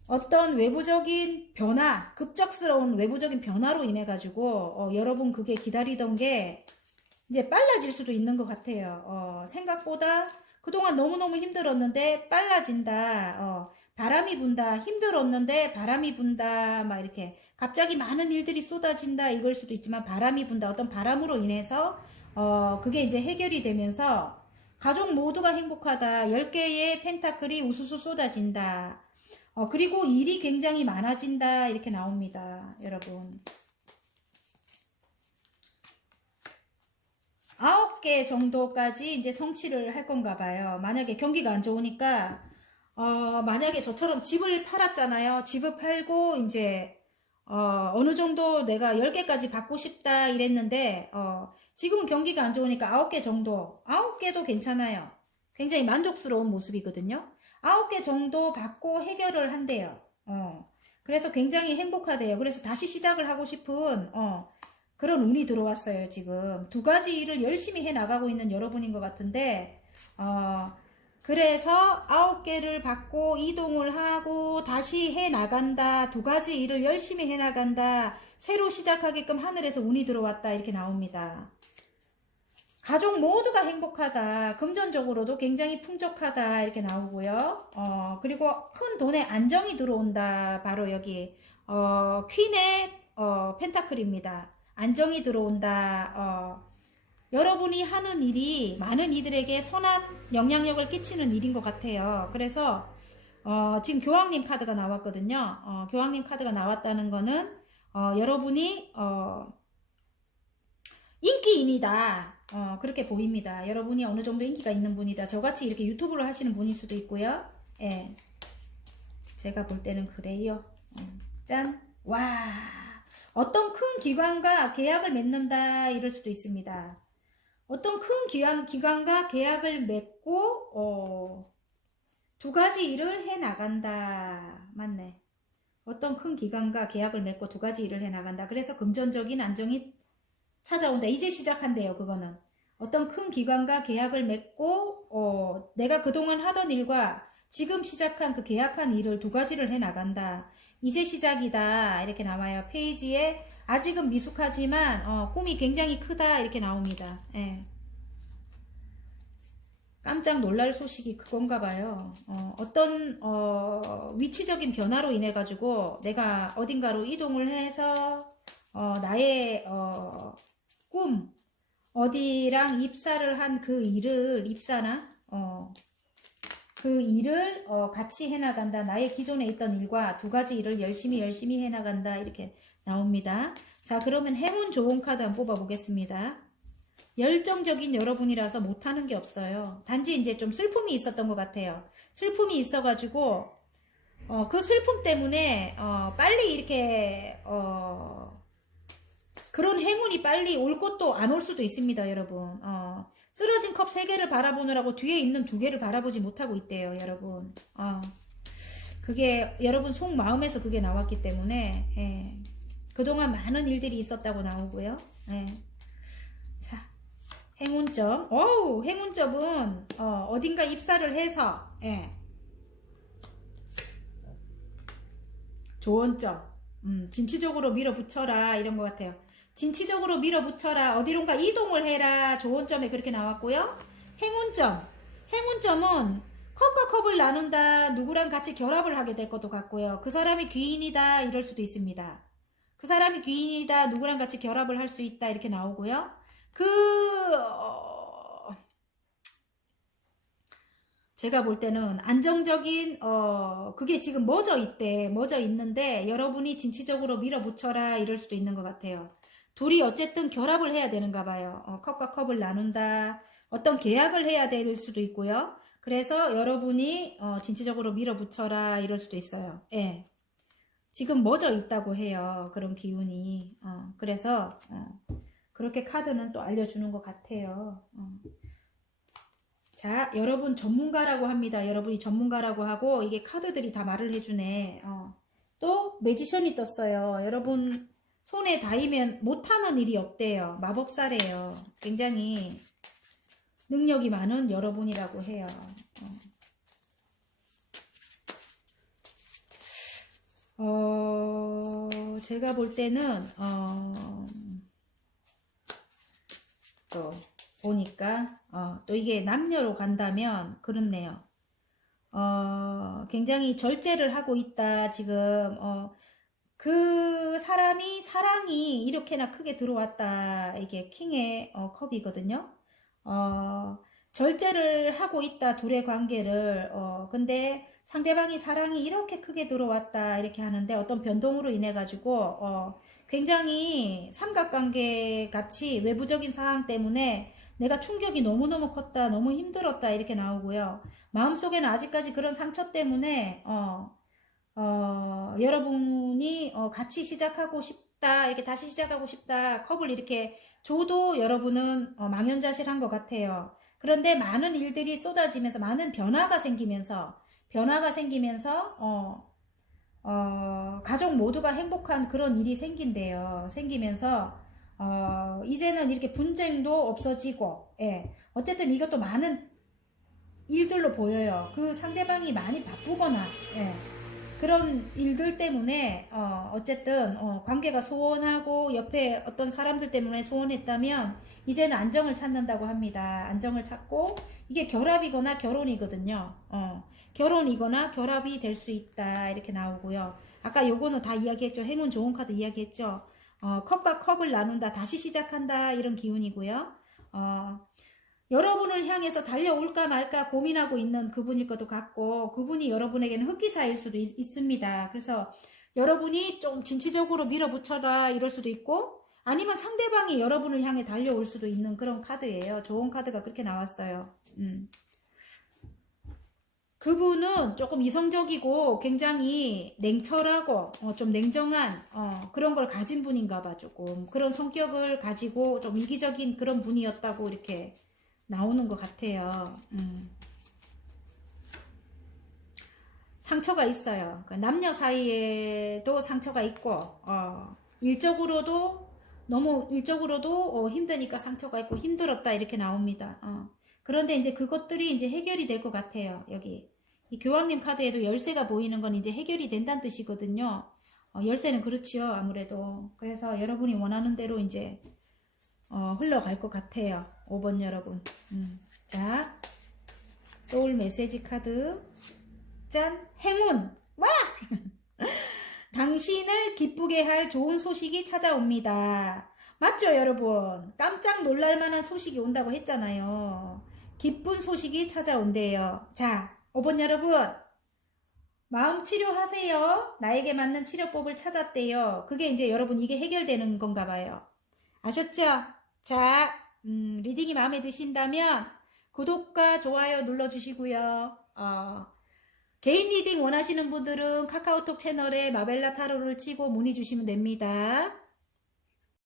어떤 외부적인 변화, 급작스러운 외부적인 변화로 인해 가지고 여러분 그게 기다리던 게 이제 빨라질 수도 있는 것 같아요. 생각보다 그동안 너무너무 힘들었는데 빨라진다. 바람이 분다. 힘들었는데 바람이 분다. 막 이렇게 갑자기 많은 일들이 쏟아진다. 이걸 수도 있지만 바람이 분다. 어떤 바람으로 인해서 그게 이제 해결이 되면서 가족 모두가 행복하다. 10개의 펜타클이 우수수 쏟아진다. 그리고 일이 굉장히 많아진다. 이렇게 나옵니다. 여러분. 9개 정도까지 이제 성취를 할 건가 봐요. 만약에 경기가 안 좋으니까, 만약에 저처럼 집을 팔았잖아요. 집을 팔고, 이제, 어느 정도 내가 10개까지 받고 싶다 이랬는데, 지금은 경기가 안 좋으니까 9개 정도, 9개도 괜찮아요. 굉장히 만족스러운 모습이거든요. 9개 정도 받고 해결을 한대요. 그래서 굉장히 행복하대요. 그래서 다시 시작을 하고 싶은, 그런 운이 들어왔어요. 지금 2가지 일을 열심히 해 나가고 있는 여러분인 것 같은데 그래서 9개를 받고 이동을 하고 다시 해 나간다. 2가지 일을 열심히 해 나간다. 새로 시작하게끔 하늘에서 운이 들어왔다. 이렇게 나옵니다. 가족 모두가 행복하다. 금전적으로도 굉장히 풍족하다. 이렇게 나오고요. 그리고 큰 돈의 안정이 들어온다. 바로 여기 퀸의 펜타클입니다. 안정이 들어온다. 여러분이 하는 일이 많은 이들에게 선한 영향력을 끼치는 일인 것 같아요. 그래서 지금 교황님 카드가 나왔거든요. 교황님 카드가 나왔다는 거는 여러분이 인기인이다. 그렇게 보입니다. 여러분이 어느 정도 인기가 있는 분이다. 저같이 이렇게 유튜브를 하시는 분일 수도 있고요. 예. 제가 볼 때는 그래요. 짠. 와. 어떤 큰 기관과 계약을 맺는다 이럴 수도 있습니다. 어떤 큰 기관과 계약을 맺고 2가지 일을 해 나간다. 맞네. 어떤 큰 기관과 계약을 맺고 2가지 일을 해 나간다. 그래서 금전적인 안정이 찾아온다. 이제 시작한대요. 그거는 어떤 큰 기관과 계약을 맺고 내가 그동안 하던 일과 지금 시작한 그 계약한 일을 2가지를 해 나간다. 이제 시작이다. 이렇게 나와요. 페이지에 아직은 미숙하지만 꿈이 굉장히 크다. 이렇게 나옵니다. 예. 깜짝 놀랄 소식이 그건가 봐요. 어떤 위치적인 변화로 인해 가지고 내가 어딘가로 이동을 해서 나의 꿈 어디랑 입사를 한 그 일을 입사나 그 일을 같이 해나간다. 나의 기존에 있던 일과 2가지 일을 열심히 해나간다. 이렇게 나옵니다. 자, 그러면 행운 좋은 카드 한번 뽑아보겠습니다. 열정적인 여러분이라서 못하는 게 없어요. 단지 이제 좀 슬픔이 있었던 것 같아요. 슬픔이 있어가지고 그 슬픔 때문에 빨리 이렇게 그런 행운이 빨리 올 것도 안 올 수도 있습니다. 여러분. 쓰러진 컵 3개를 바라보느라고 뒤에 있는 2개를 바라보지 못하고 있대요. 여러분. 그게 여러분 속마음에서 그게 나왔기 때문에 예. 그동안 많은 일들이 있었다고 나오고요. 예. 자, 행운점. 행운점은 어딘가 입사를 해서 예. 좋은 점. 진취적으로 밀어붙여라 이런 것 같아요. 진취적으로 밀어붙여라. 어디론가 이동을 해라. 좋은 점에 그렇게 나왔고요. 행운점. 행운점은 컵과 컵을 나눈다. 누구랑 같이 결합을 하게 될 것도 같고요. 그 사람이 귀인이다. 이럴 수도 있습니다. 그 사람이 귀인이다. 누구랑 같이 결합을 할 수 있다. 이렇게 나오고요. 제가 볼 때는 안정적인 그게 지금 멎어 있대. 멎어 있는데 여러분이 진취적으로 밀어붙여라. 이럴 수도 있는 것 같아요. 둘이 어쨌든 결합을 해야 되는가 봐요. 컵과 컵을 나눈다. 어떤 계약을 해야 될 수도 있고요. 그래서 여러분이 진취적으로 밀어붙여라 이럴 수도 있어요. 예. 지금 멎어 있다고 해요. 그런 기운이. 그래서 그렇게 카드는 또 알려주는 것 같아요. 자, 여러분 전문가라고 합니다. 여러분이 전문가라고 하고 이게 카드들이 다 말을 해주네. 또 매지션이 떴어요. 여러분 손에 닿으면 못하는 일이 없대요. 마법사래요. 굉장히 능력이 많은 여러분이라고 해요. 제가 볼 때는 또 보니까 또 이게 남녀로 간다면 그렇네요. 굉장히 절제를 하고 있다. 지금 그 사람이 사랑이 이렇게나 크게 들어왔다. 이게 킹의 컵이거든요. 절제를 하고 있다. 둘의 관계를. 근데 상대방이 사랑이 이렇게 크게 들어왔다. 이렇게 하는데 어떤 변동으로 인해 가지고 굉장히 삼각관계 같이 외부적인 상황 때문에 내가 충격이 너무너무 컸다. 너무 힘들었다. 이렇게 나오고요. 마음속에는 아직까지 그런 상처 때문에 여러분이 같이 시작하고 싶다, 이렇게 다시 시작하고 싶다, 컵을 이렇게 줘도 여러분은 망연자실한 것 같아요. 그런데 많은 일들이 쏟아지면서 많은 변화가 생기면서 가족 모두가 행복한 그런 일이 생긴대요. 생기면서 이제는 이렇게 분쟁도 없어지고, 예. 어쨌든 이것도 많은 일들로 보여요. 그 상대방이 많이 바쁘거나, 예. 그런 일들 때문에 어쨌든 관계가 소원하고 옆에 어떤 사람들 때문에 소원했다면 이제는 안정을 찾는다고 합니다. 안정을 찾고 이게 결합이거나 결혼이거든요. 결혼이거나 결합이 될 수 있다 이렇게 나오고요. 아까 요거는 다 이야기했죠. 행운 좋은 카드 이야기했죠. 컵과 컵을 나눈다, 다시 시작한다 이런 기운이고요. 여러분을 향해서 달려올까 말까 고민하고 있는 그분일 것도 같고, 그분이 여러분에게는 흑기사일 수도 있습니다. 그래서 여러분이 좀 진취적으로 밀어붙여라 이럴 수도 있고, 아니면 상대방이 여러분을 향해 달려올 수도 있는 그런 카드예요. 좋은 카드가 그렇게 나왔어요. 그분은 조금 이성적이고 굉장히 냉철하고 좀 냉정한 그런 걸 가진 분인가 봐. 조금 그런 성격을 가지고 좀 이기적인 그런 분이었다고 이렇게 나오는 것 같아요. 상처가 있어요. 그러니까 남녀 사이에도 상처가 있고, 너무 일적으로도 힘드니까 상처가 있고 힘들었다 이렇게 나옵니다. 그런데 이제 그것들이 이제 해결이 될 것 같아요. 여기 이 교황님 카드에도 열쇠가 보이는 건 이제 해결이 된다는 뜻이거든요. 열쇠는 그렇지요, 아무래도. 그래서 여러분이 원하는 대로 이제 흘러갈 것 같아요. 5번 여러분. 자, 소울 메시지 카드. 짠! 행운! 와! 당신을 기쁘게 할 좋은 소식이 찾아옵니다. 맞죠, 여러분? 깜짝 놀랄 만한 소식이 온다고 했잖아요. 기쁜 소식이 찾아온대요. 자, 5번 여러분. 마음 치료하세요. 나에게 맞는 치료법을 찾았대요. 그게 이제 여러분 이게 해결되는 건가 봐요. 아셨죠? 자, 리딩이 마음에 드신다면 구독과 좋아요 눌러주시고요. 개인 리딩 원하시는 분들은 카카오톡 채널에 마벨라 타로를 치고 문의 주시면 됩니다.